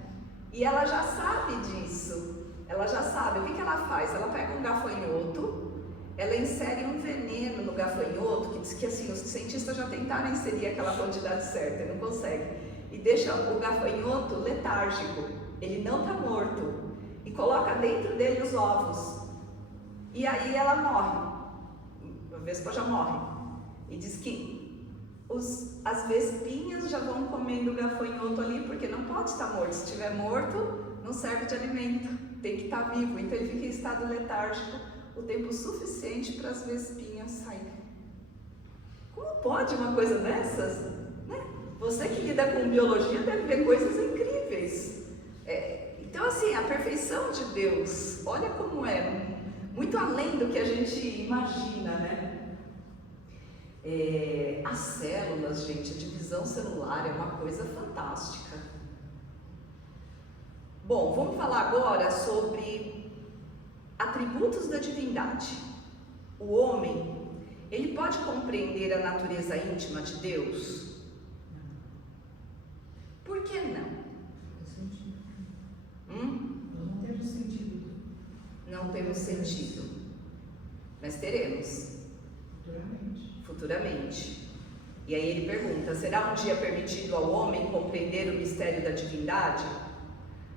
E ela já sabe disso. Ela já sabe. O que ela faz? Ela pega um gafanhoto, ela insere um veneno no gafanhoto, que diz que assim, os cientistas já tentaram inserir aquela quantidade certa e não conseguem. E deixa o gafanhoto letárgico. Ele não está morto. E coloca dentro dele os ovos. E aí ela morre. A Vespa já morre. E diz que as vespinhas já vão comendo o gafanhoto ali, porque não pode estar morto. Se estiver morto, não serve de alimento. Tem que estar vivo. Então ele fica em estado letárgico o tempo suficiente para as vespinhas saírem. Como pode uma coisa dessas? Né? Você que lida com biologia deve ver coisas incríveis. Então assim, a perfeição de Deus, olha como é, muito além do que a gente imagina, né? As células, gente, a divisão celular é uma coisa fantástica. Bom, vamos falar agora sobre atributos da divindade. O homem, ele pode compreender a natureza íntima de Deus? Por que não? Não temos sentido. Não temos sentido. Mas teremos. Futuramente. E aí ele pergunta: será um dia permitido ao homem compreender o mistério da divindade?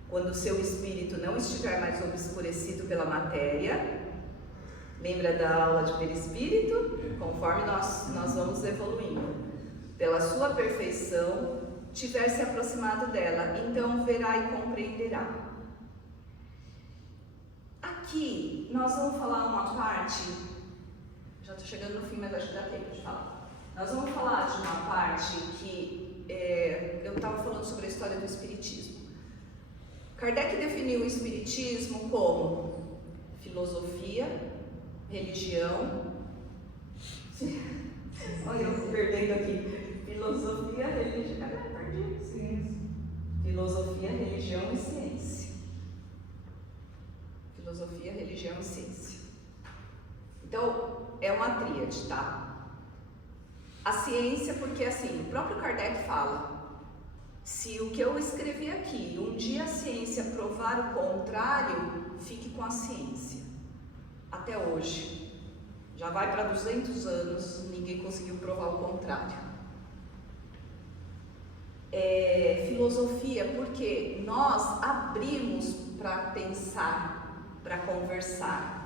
Quando o seu espírito não estiver mais obscurecido pela matéria. Lembra da aula de perispírito? Conforme nós vamos evoluindo. Pela sua perfeição, tiver se aproximado dela, então verá e compreenderá. Aqui nós vamos falar uma parte, já estou chegando no fim, mas acho que dá tempo de falar. Nós vamos falar de uma parte que eu estava falando sobre a história do Espiritismo. Kardec definiu o Espiritismo como filosofia, religião. Olha, eu perdendo aqui. Filosofia, religião. Ciência. Filosofia, religião e ciência. Filosofia, religião e ciência. Então, é uma tríade, tá? A ciência, porque assim, o próprio Kardec fala: se o que eu escrevi aqui, um dia a ciência provar o contrário, fique com a ciência. Até hoje. Já vai para 200 anos, ninguém conseguiu provar o contrário. Filosofia, porque nós abrimos para pensar, para conversar.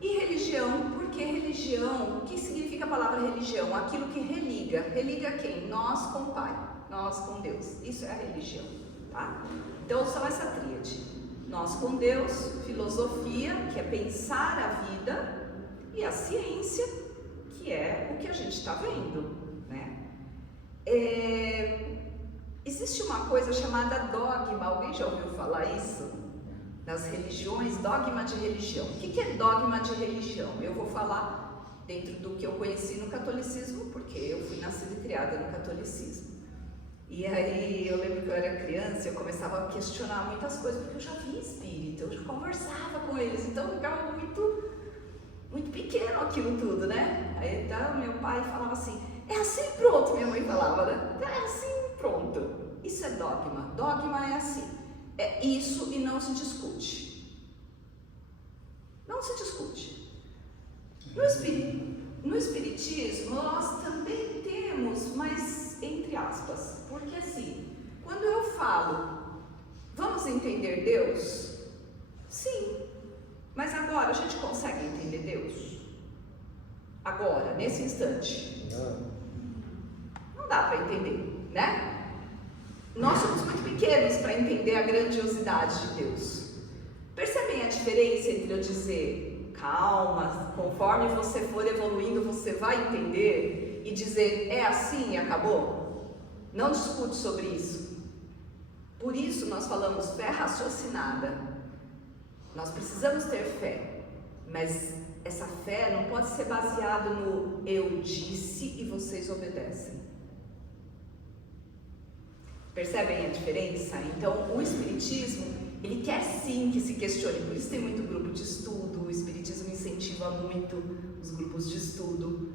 E religião, porque religião, o que significa a palavra religião? Aquilo que religa. Religa quem? Nós com o Pai, nós com Deus. Isso é a religião, tá? Então são essa tríade. Nós com Deus, filosofia, que é pensar a vida, e a ciência, que é o que a gente está vendo, né? Existe uma coisa chamada dogma. Alguém já ouviu falar isso? Nas religiões, dogma de religião. O que é dogma de religião? Eu vou falar dentro do que eu conheci no catolicismo, porque eu fui nascida e criada no catolicismo. E aí eu lembro que eu era criança e eu começava a questionar muitas coisas, porque eu já via espírito, eu já conversava com eles, então ficava muito, muito pequeno aquilo tudo, né? Aí então meu pai falava assim: é assim, pronto, minha mãe falava, né? É assim, pronto. Isso é dogma. Dogma é assim. É isso e não se discute. Não se discute. No Espiritismo, nós também temos, mas entre aspas, porque assim, quando eu falo, vamos entender Deus? Sim, mas agora a gente consegue entender Deus? Agora, nesse instante? Não dá para entender, né? Nós somos muito pequenos para entender a grandiosidade de Deus. Percebem a diferença entre eu dizer calma, conforme você for evoluindo você vai entender, e dizer é assim e acabou? Não discute sobre isso. Por isso nós falamos fé raciocinada. Nós precisamos ter fé, mas essa fé não pode ser baseada no eu disse e vocês obedecem. Percebem a diferença? Então, o Espiritismo, ele quer sim que se questione, por isso tem muito grupo de estudo, o Espiritismo incentiva muito os grupos de estudo,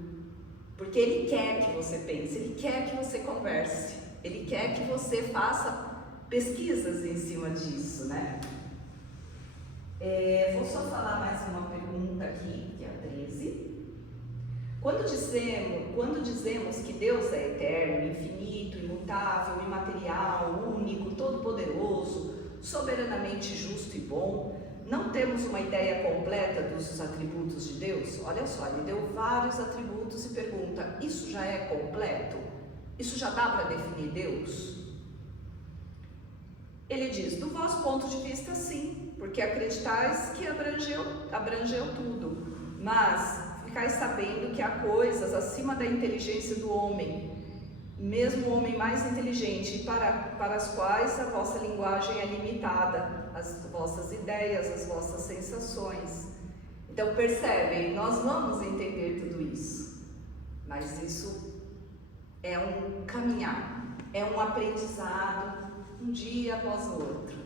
Porque Ele quer que você pense, Ele quer que você converse, Ele quer que você faça pesquisas em cima disso, né? Vou só falar mais uma pergunta aqui, que é a 13. Quando dizemos que Deus é eterno, infinito, imutável, imaterial, único, todo-poderoso, soberanamente justo e bom, não temos uma ideia completa dos atributos de Deus? Olha só, ele deu vários atributos e pergunta, isso já é completo? Isso já dá para definir Deus? Ele diz, do vosso ponto de vista sim, porque acreditais que abrangeu tudo, mas ficais sabendo que há coisas acima da inteligência do homem, mesmo o homem mais inteligente, para as quais a vossa linguagem é limitada, as vossas ideias, as vossas sensações. Então percebem, nós vamos entender tudo isso, mas isso é um caminhar, é um aprendizado, um dia após o outro.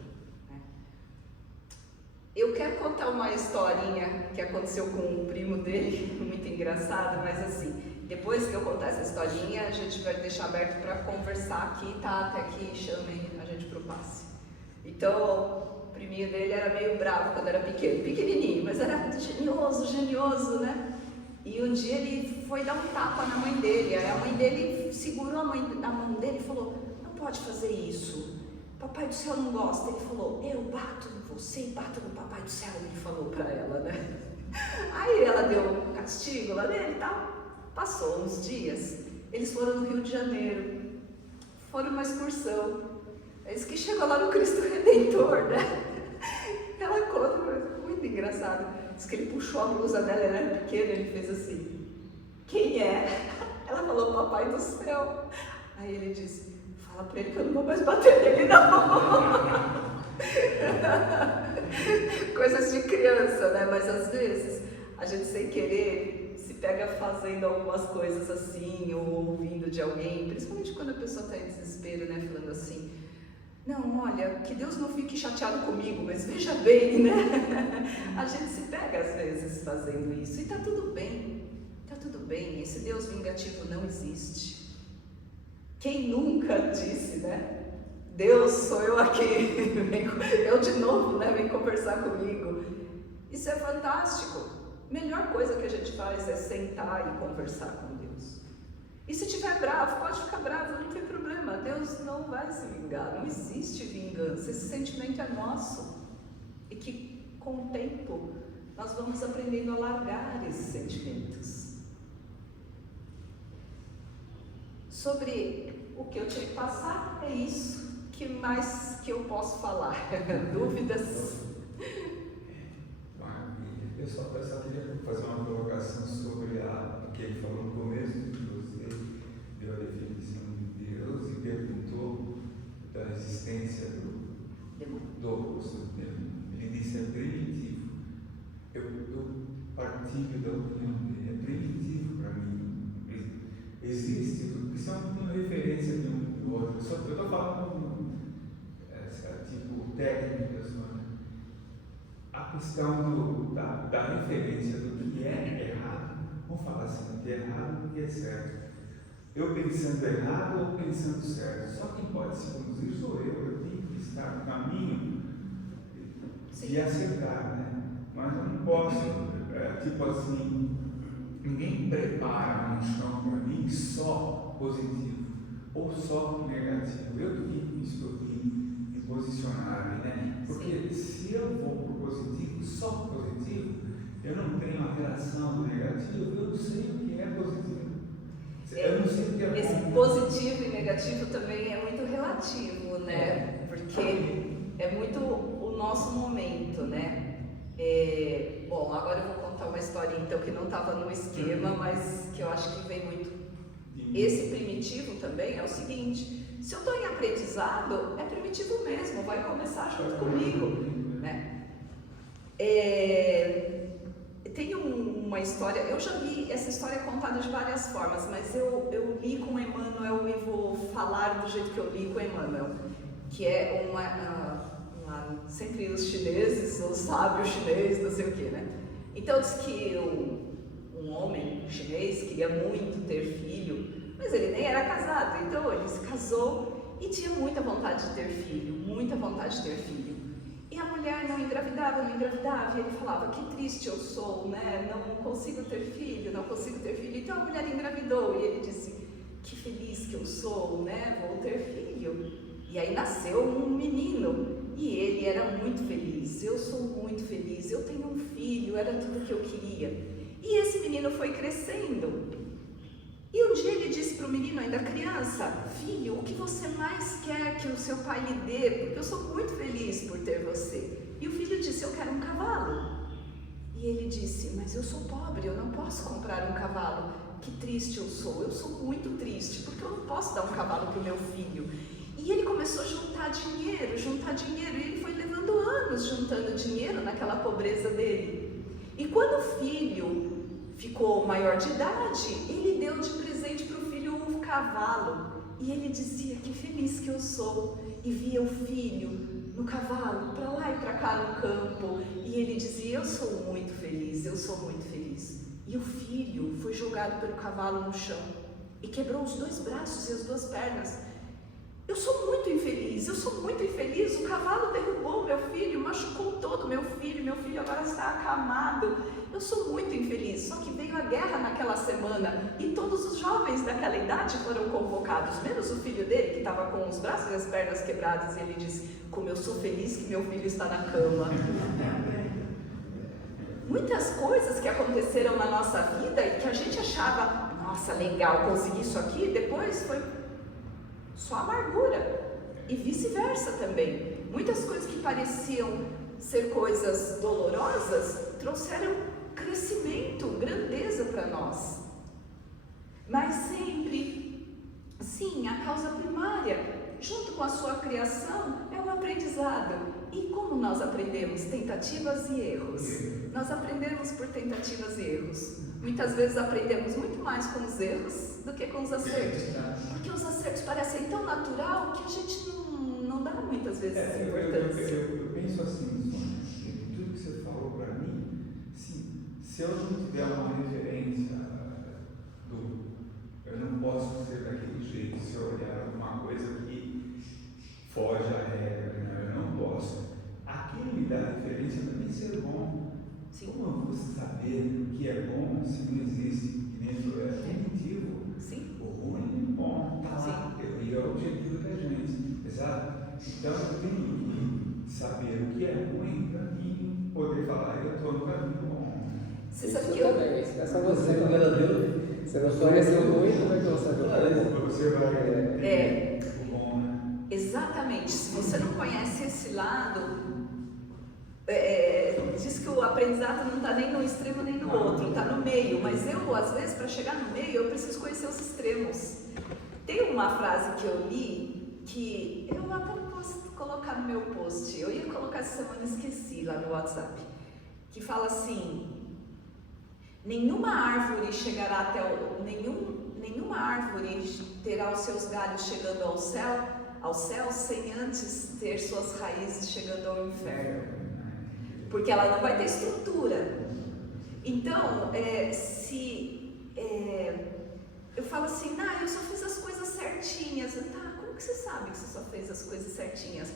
Eu quero contar uma historinha que aconteceu com o primo dele, muito engraçada, mas assim, depois que eu contar essa historinha, a gente vai deixar aberto para conversar aqui, tá? Até que chamem a gente para o passe. Então, o priminho dele era meio bravo quando era pequenininho, mas era genioso, né? E um dia ele foi dar um tapa na mãe dele, aí a mãe dele segurou a mão dele e falou, não pode fazer isso, papai do céu não gosta. Ele falou, eu bato em você e bato no papai do céu, ele falou para ela, né? Aí ela deu um castigo lá nele e tal. Passou uns dias, eles foram no Rio de Janeiro, foram numa excursão. Eis que chegou lá no Cristo Redentor, né? Ela conta uma coisa muito engraçada. Diz que ele puxou a blusa dela, ela era pequena, ele fez assim, quem é? Ela falou, papai do céu. Aí ele disse, fala pra ele que eu não vou mais bater nele não. Coisas de criança, né? Mas às vezes a gente sem querer se pega fazendo algumas coisas assim, ou ouvindo de alguém, principalmente quando a pessoa está em desespero, né? Falando assim, não, olha, que Deus não fique chateado comigo, mas veja bem, né? A gente se pega às vezes fazendo isso, e tá tudo bem, esse Deus vingativo não existe. Quem nunca disse, né? Deus, sou eu aqui, eu de novo, né? Vem conversar comigo. Isso é fantástico. Melhor coisa que a gente faz é sentar e conversar com Deus. E se estiver bravo, pode ficar bravo, não tem problema. Deus não vai se vingar, não existe vingança. Esse sentimento é nosso. E que com o tempo nós vamos aprendendo a largar esses sentimentos. Sobre o que eu tinha que passar, é isso. O que mais que eu posso falar? Dúvidas? Eu só queria fazer uma colocação sobre o que ele falou no começo, que você deu a definição de Deus e perguntou da existência do ele disse é primitivo. Eu partilho da opinião dele, é primitivo para mim. Existe, porque só não tem referência de um do outro. Eu estou falando tipo técnicas, a questão da referência do que é errado, vamos falar assim, o que é errado e o que é certo. Eu pensando errado ou pensando certo, só quem pode se conduzir sou eu tenho que estar no caminho de acertar, né? Mas eu não posso, tipo assim, ninguém prepara um chão para mim só positivo ou só negativo. Eu estou me posicionar, né? Porque se eu vou para o positivo, só positivo, eu não tenho a relação do negativo, eu não sei o que é positivo. Eu não sei o que é esse bom. positivo e negativo também é muito relativo, né? Porque é muito o nosso momento, né? Bom, agora eu vou contar uma historinha então que não estava no esquema, mas que eu acho que vem muito. Esse primitivo também é o seguinte: se eu estou em aprendizado, é primitivo mesmo, vai começar junto comigo, né? Tem uma história, eu já vi essa história contada de várias formas, mas eu li com Emmanuel e vou falar do jeito que eu li com Emmanuel, que é sempre os chineses, o sábio chinês, não sei o que, né? Então diz que um um homem chinês, queria muito ter filho, mas ele nem era casado, então ele se casou e tinha muita vontade de ter filho, muita vontade de ter filho. E a mulher não engravidava, e ele falava, que triste eu sou, né? Não consigo ter filho, não consigo ter filho. Então a mulher engravidou e ele disse, que feliz que eu sou, né? Vou ter filho. E aí nasceu um menino e ele era muito feliz, eu sou muito feliz, eu tenho um filho, era tudo que eu queria. E esse menino foi crescendo. E um dia ele disse para o menino, ainda criança, filho, o que você mais quer que o seu pai lhe dê? Porque eu sou muito feliz por ter você. E o filho disse, eu quero um cavalo. E ele disse, mas eu sou pobre, eu não posso comprar um cavalo. Que triste eu sou muito triste, porque eu não posso dar um cavalo para o meu filho. E ele começou a juntar dinheiro, e ele foi levando anos juntando dinheiro naquela pobreza dele. E quando o filho ficou maior de idade, ele deu de presente para o filho um cavalo. E ele dizia, que feliz que eu sou. E via o filho no cavalo, para lá e para cá no campo. E ele dizia, eu sou muito feliz, eu sou muito feliz. E o filho foi jogado pelo cavalo no chão e quebrou os 2 braços e as 2 pernas. Eu sou muito infeliz, o cavalo derrubou meu filho, machucou todo meu filho agora está acamado, eu sou muito infeliz. Só que veio a guerra naquela semana e todos os jovens daquela idade foram convocados, menos o filho dele que estava com os braços e as pernas quebradas, e ele disse, como eu sou feliz que meu filho está na cama. Muitas coisas que aconteceram na nossa vida e que a gente achava, nossa, legal, consegui isso aqui, depois foi só amargura, e vice-versa também. Muitas coisas que pareciam ser coisas dolorosas trouxeram crescimento, grandeza para nós. Mas sempre, sim, a causa primária, junto com a sua criação, é o aprendizado. E como nós aprendemos? Tentativas e erros. Nós aprendemos por tentativas e erros. Muitas vezes aprendemos muito mais com os erros do que com os acertos. Porque os acertos parecem tão natural que a gente não dá muitas vezes importância. Eu penso assim, Sônia, tudo que você falou para mim, se eu não tiver uma referência eu não posso ser daquele jeito, se eu olhar alguma coisa que foge à regra, né? Eu não posso. Aquilo me dá referência para mim ser bom. Sim. Como eu vou saber o que é bom se não existe? Que nem isso é primitivo. Sim. O ruim e o bom está lá. E é o objetivo da gente. Exato? Então eu tenho que saber o que é ruim para mim poder falar, eu estou no caminho bom. Você sabe Isso que eu... também, isso é só Você você. não engana Deus. Você não conhece o ruim, como é que você vai Você vai o bom, né? Exatamente. Se você não conhece esse lado, diz que o aprendizado não está nem no extremo nem no outro, está no meio. Mas eu, às vezes, para chegar no meio, eu preciso conhecer os extremos. Tem uma frase que eu li, que eu até não posso colocar no meu post. Eu ia colocar essa semana e esqueci lá no WhatsApp. Que fala assim... Nenhuma árvore chegará até nenhuma árvore terá os seus galhos chegando ao céu sem antes ter suas raízes chegando ao inferno, porque ela não vai ter estrutura. Então, eu falo assim, eu só fiz as coisas certinhas. Tá, como que você sabe que você só fez as coisas certinhas?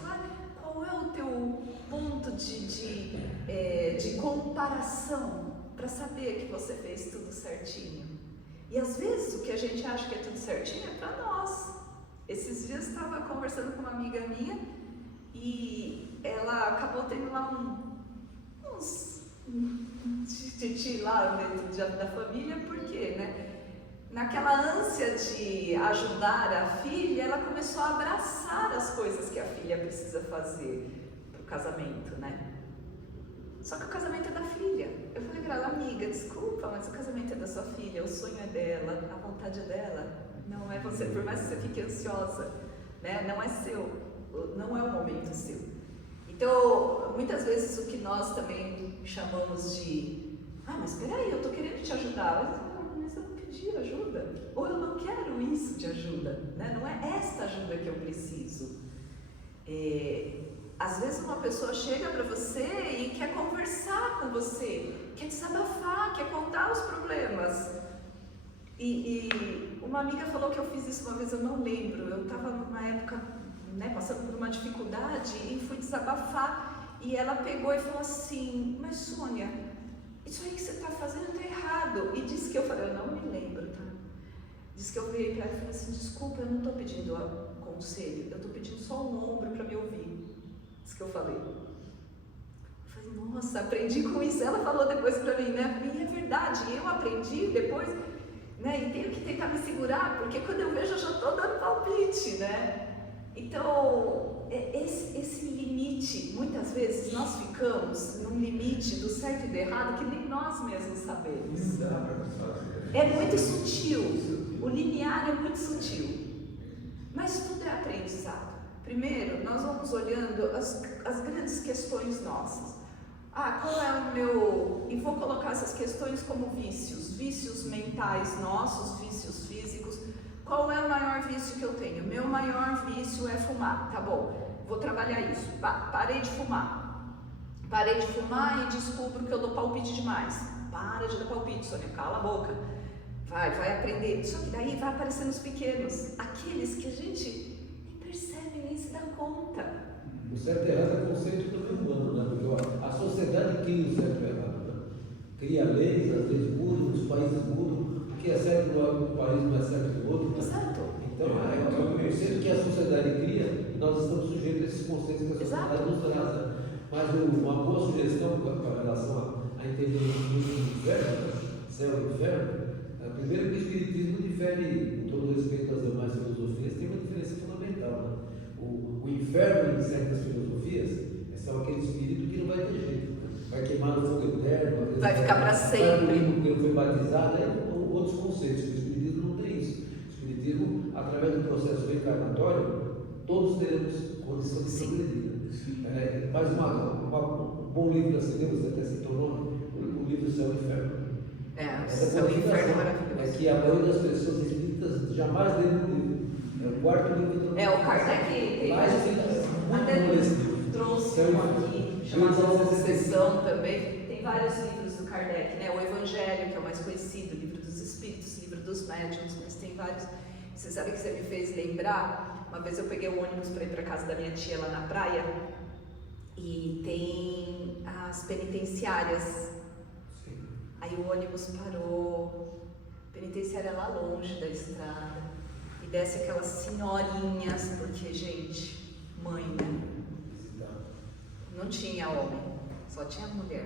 Qual é o teu ponto de comparação para saber que você fez tudo certinho? E às vezes o que a gente acha que é tudo certinho é para nós. Esses dias eu estava conversando com uma amiga minha e ela acabou tendo lá uns titi lá dentro da família, porque, né? Naquela ânsia de ajudar a filha, ela começou a abraçar as coisas que a filha precisa fazer para o casamento, né? Só que o casamento é da filha. Eu falei para ela, amiga, desculpa, mas o casamento é da sua filha, o sonho é dela, a vontade é dela, não é você, por mais que você fique ansiosa, né? Não é seu, não é o momento seu. Então, muitas vezes o que nós também chamamos de, mas peraí, eu estou querendo te ajudar, mas eu não pedi ajuda, ou eu não quero isso de ajuda, né? Não é esta ajuda que eu preciso. Às vezes uma pessoa chega para você e quer conversar com você, quer desabafar, quer contar os problemas. E uma amiga falou que eu fiz isso uma vez, eu não lembro. Eu estava numa época, né, passando por uma dificuldade e fui desabafar. E ela pegou e falou assim: mas Sônia, isso aí que você está fazendo está errado. E disse que eu falei: eu não me lembro, tá? Disse que eu virei para ela e falei assim: desculpa, eu não estou pedindo conselho, eu estou pedindo só um ombro para me ouvir. Disse que eu falei. Eu falei: nossa, aprendi com isso. Ela falou depois para mim, né? E é verdade, eu aprendi depois, né? E tenho que tentar me segurar, porque quando eu vejo eu já estou dando palpite, né? Então, esse limite, muitas vezes nós ficamos num limite do certo e do errado que nem nós mesmos sabemos. Não dá para fazer. É muito sutil, o limiar é muito sutil, mas tudo é aprendizado. Primeiro, nós vamos olhando as grandes questões nossas. Qual é o meu... E vou colocar essas questões como vícios mentais nossos, vícios físicos. Qual é o maior vício que eu tenho? Meu maior vício é fumar. Tá bom, vou trabalhar isso. Parei de fumar. Parei de fumar e descubro que eu dou palpite demais. Para de dar palpite, Sônia, cala a boca. Vai aprender. Só que daí vai aparecendo os pequenos, aqueles que a gente nem percebe, nem se dá conta. O certo e errado é conceito também humano, né? Porque a sociedade cria o certo e errado, né? Cria leis, as leis mudam, os países mudam, o que é certo no país não é certo no outro, né? Exato. Então é um conceito que a sociedade cria e nós estamos sujeitos a esses conceitos que a sociedade nos traz, né? Mas uma boa sugestão com relação a entender o inferno, céu e inferno, primeiro que o Espiritismo difere, com todo respeito às demais filosofias, tem uma diferença fundamental, né? O inferno em certas filosofias são aquele espírito que não vai ter jeito, né? Vai queimar no fogo eterno, vai ficar para sempre, porque não foi batizado, aí outros conceitos. O Espiritismo não tem isso. O Espiritismo, através do processo reencarnatório, todos teremos condição de progredir. Mais um bom livro da CDU, você até citou o nome, o livro Céu e Inferno. O Céu e o Inferno é maravilhoso. É que a maioria das pessoas espíritas jamais leram o livro. É o quarto livro do o Kardec até trouxe um aqui, chamado Obsessão também. Tem vários livros do Kardec, né? O Evangelho, que é o mais conhecido, o Livro dos Espíritos, o Livro dos Médiuns, mas tem vários. Você sabe que você me fez lembrar? Uma vez eu peguei o ônibus para ir para casa da minha tia lá na praia e tem as penitenciárias. Aí o ônibus parou, penitenciária lá longe da estrada, e desce aquelas senhorinhas, porque, gente, mãe, né? Não tinha homem, só tinha mulher.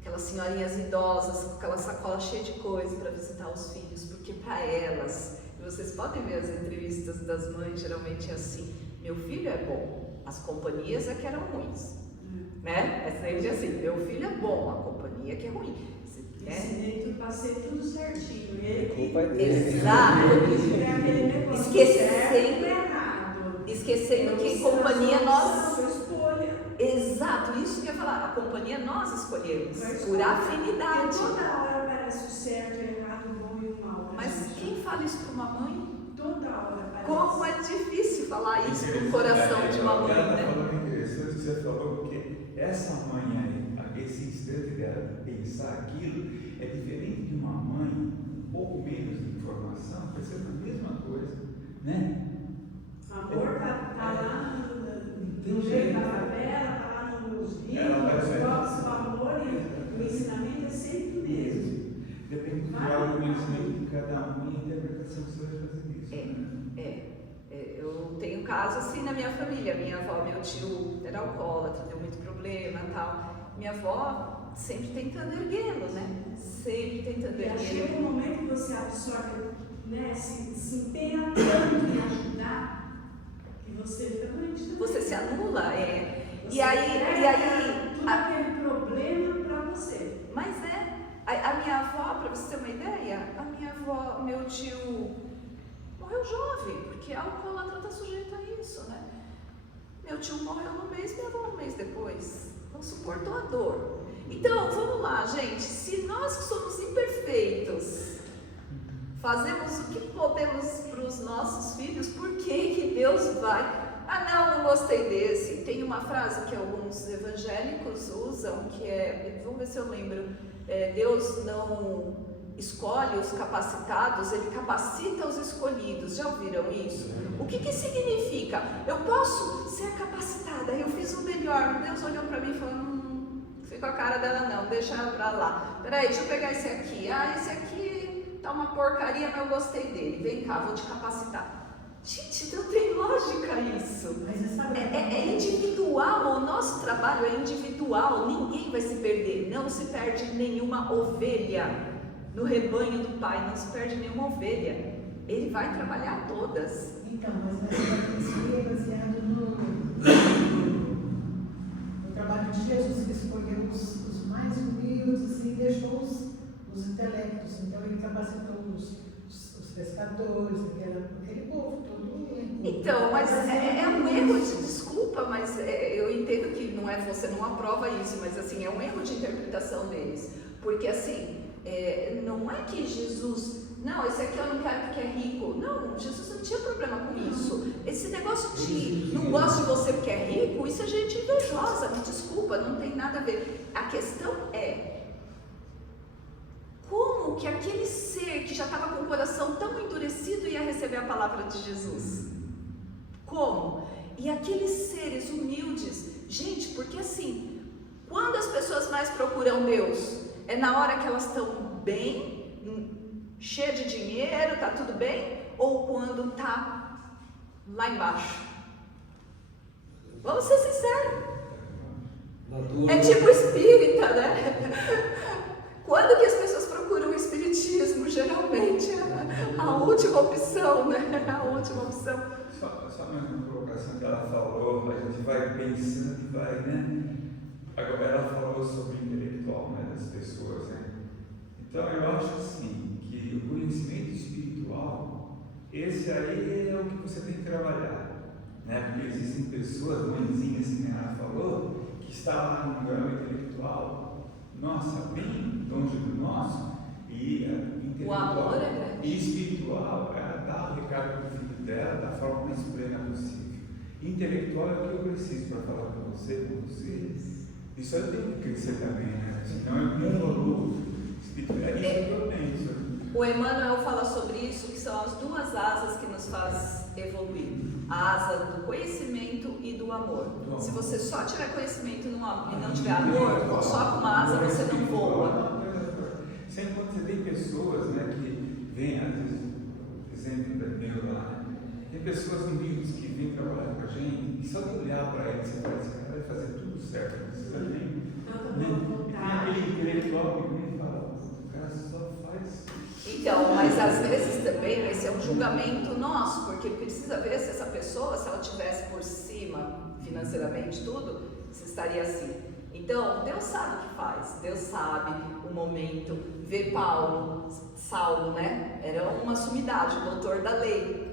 Aquelas senhorinhas idosas com aquela sacola cheia de coisa para visitar os filhos, porque para elas, e vocês podem ver as entrevistas das mães, geralmente é assim: meu filho é bom, as companhias é que eram ruins, né? É sempre assim: meu filho é bom, a companhia que é ruim. Ensinei tudo, passei tudo certinho. A culpa é dele. Exato. Esquecendo Esquecendo que companhia nós... escolha. Exato, isso que eu ia falar. A companhia nós escolhemos, por afinidade. Porque toda hora parece o certo, o errado, o bom e o mal. Mas quem fala isso para uma mãe? Toda hora parece. Como é difícil falar isso no coração de uma mãe, né? Falando interessante que você falou, porque essa mãe aí, esse instante dela pensar aquilo, é diferente de uma mãe um pouco menos de informação, percebe a mesma coisa, né? O amor está lá no jeito da favela, está lá nos livros, os próprios valores, o ensinamento é sempre o mesmo. Depende do grau do conhecimento de cada um e a interpretação que você vai fazer disso. Eu tenho casos assim na minha família. Minha avó, meu tio era alcoólatra, deu muito problema e tal. Minha avó sempre tentando erguê-lo, né? Sempre tentando E chega erguê-lo. um momento que você absorve, né, se empenha tanto em ajudar, que você fica doente também. Você se anula, Você E aí tudo aquele problema para você. Mas a minha avó, para você ter uma ideia, a minha avó, meu tio morreu jovem, porque a alcoólatra está sujeita a isso, né? Meu tio morreu no mês, minha avó um mês depois. Não suportou a dor. Então, vamos lá, gente. Se nós que somos imperfeitos fazemos o que podemos para os nossos filhos, por que Deus vai... não gostei desse. Tem uma frase que alguns evangélicos usam, que é... Vamos ver se eu lembro. Deus não escolhe os capacitados, Ele capacita os escolhidos. Já ouviram isso? O que significa? Eu posso ser capacitada, eu fiz o melhor. Deus olhou para mim e falou, fica a cara dela não, deixa ela para lá. Peraí, deixa eu pegar esse aqui. Esse aqui tá uma porcaria, mas eu gostei dele. Vem cá, vou te capacitar. Gente, não tem lógica isso. É individual, o nosso trabalho é individual, ninguém vai se perder. Não se perde nenhuma ovelha. No rebanho do Pai não se perde nenhuma ovelha. Ele vai trabalhar todas. Então, mas isso é baseado no trabalho de Jesus, que escolheu os mais humildes e deixou os intelectos. Então, ele capacitou os pescadores, aquele povo todo. Então, mas é um erro de desculpa, mas eu entendo que não é, você não aprova isso, mas assim, é um erro de interpretação deles. Porque assim, não é que Jesus, não, esse aqui eu não quero porque é rico. Não, Jesus não tinha problema com isso. Esse negócio de não gosto de você porque é rico, isso é gente invejosa, me desculpa, não tem nada a ver. A questão é, como que aquele ser que já estava com o coração tão endurecido ia receber a palavra de Jesus? Como? E aqueles seres humildes, gente, porque assim, quando as pessoas mais procuram Deus, é na hora que elas estão bem, cheia de dinheiro, tá tudo bem? Ou quando tá lá embaixo? Vamos ser sinceros. É tipo espírita, né? Quando que as pessoas procuram o espiritismo? Geralmente a última opção, né? A última opção. Só mais uma colocação que ela falou, a gente vai pensando e vai, né? Agora ela falou sobre o intelectual, né, das pessoas, né? Então eu acho assim, que o conhecimento espiritual, esse aí é o que você tem que trabalhar, né? Porque existem pessoas, mãezinhas, assim, ela falou, que está lá no grau intelectual, nossa, bem longe do nosso, e intelectual, o amor é grande. E espiritual, ela dá o recado para o filho dela da forma mais plena possível. Intelectual é o que eu preciso para falar com você, com vocês. Isso eu tenho que crescer também, né? Senão eu me evoluo. É isso que eu penso. O Emmanuel fala sobre isso, que são as duas asas que nos faz evoluir. A asa do conhecimento e do amor. Se você só tiver conhecimento e não tiver amor, só com uma asa você não voa. Sempre quando você tem pessoas, né, que vêm, às vezes, exemplo meu lá, né? Tem pessoas humildes que vêm trabalhar com a gente, e só de olhar para eles, você parece que vai fazer tudo certo, não precisa nem. Tem aquele intelectual que vem e fala, o cara só faz. Então, mas às vezes também esse é um julgamento nosso, porque precisa ver se essa pessoa, se ela estivesse por cima financeiramente tudo, se estaria assim. Então, Deus sabe o que faz, Deus sabe o momento. Vê Saulo, né? Era uma sumidade, o doutor da lei.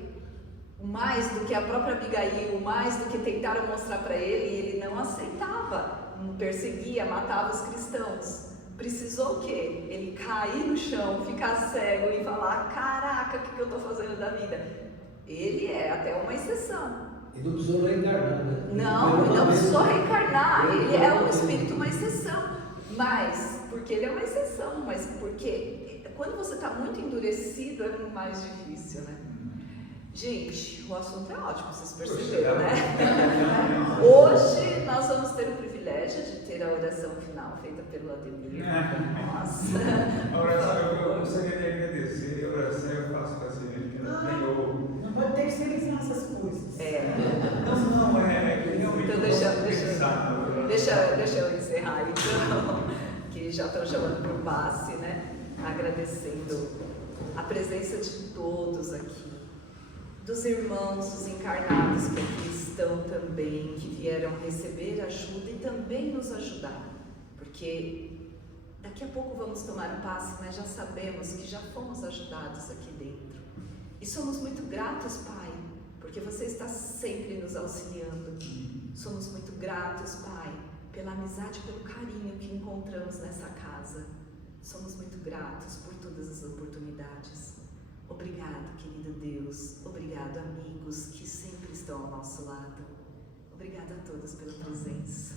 Mais do que a própria Abigail, mais do que tentaram mostrar para ele não aceitava, perseguia, matava os cristãos. Precisou o quê? Ele cair no chão, ficar cego e falar, caraca, o que eu estou fazendo da vida? Ele é até uma exceção. E não precisou reencarnar, né? Não precisou reencarnar, ele é um espírito, uma exceção. Mas, porque ele é uma exceção, mas porque quando você está muito endurecido é mais difícil, né? Gente, o assunto é ótimo, vocês perceberam, né? Hoje nós vamos ter o privilégio de ter a oração final feita pelo Ademir. Nossa! A oração eu gostaria de agradecer, a oração eu faço facilmente, porque não tem ouro. Não pode terceirizar essas coisas. Não, é que realmente. Então deixa eu encerrar então, que já estão chamando por passe, né? Agradecendo a presença de todos aqui, dos irmãos, dos encarnados que aqui estão também, que vieram receber ajuda e também nos ajudar, porque daqui a pouco vamos tomar o passe, mas já sabemos que já fomos ajudados aqui dentro. E somos muito gratos, Pai, porque você está sempre nos auxiliando. Somos muito gratos, Pai, pela amizade e pelo carinho que encontramos nessa casa. Somos muito gratos por todas as oportunidades. Obrigado, querido Deus. Obrigado, amigos que sempre estão ao nosso lado. Obrigada a todos pela presença.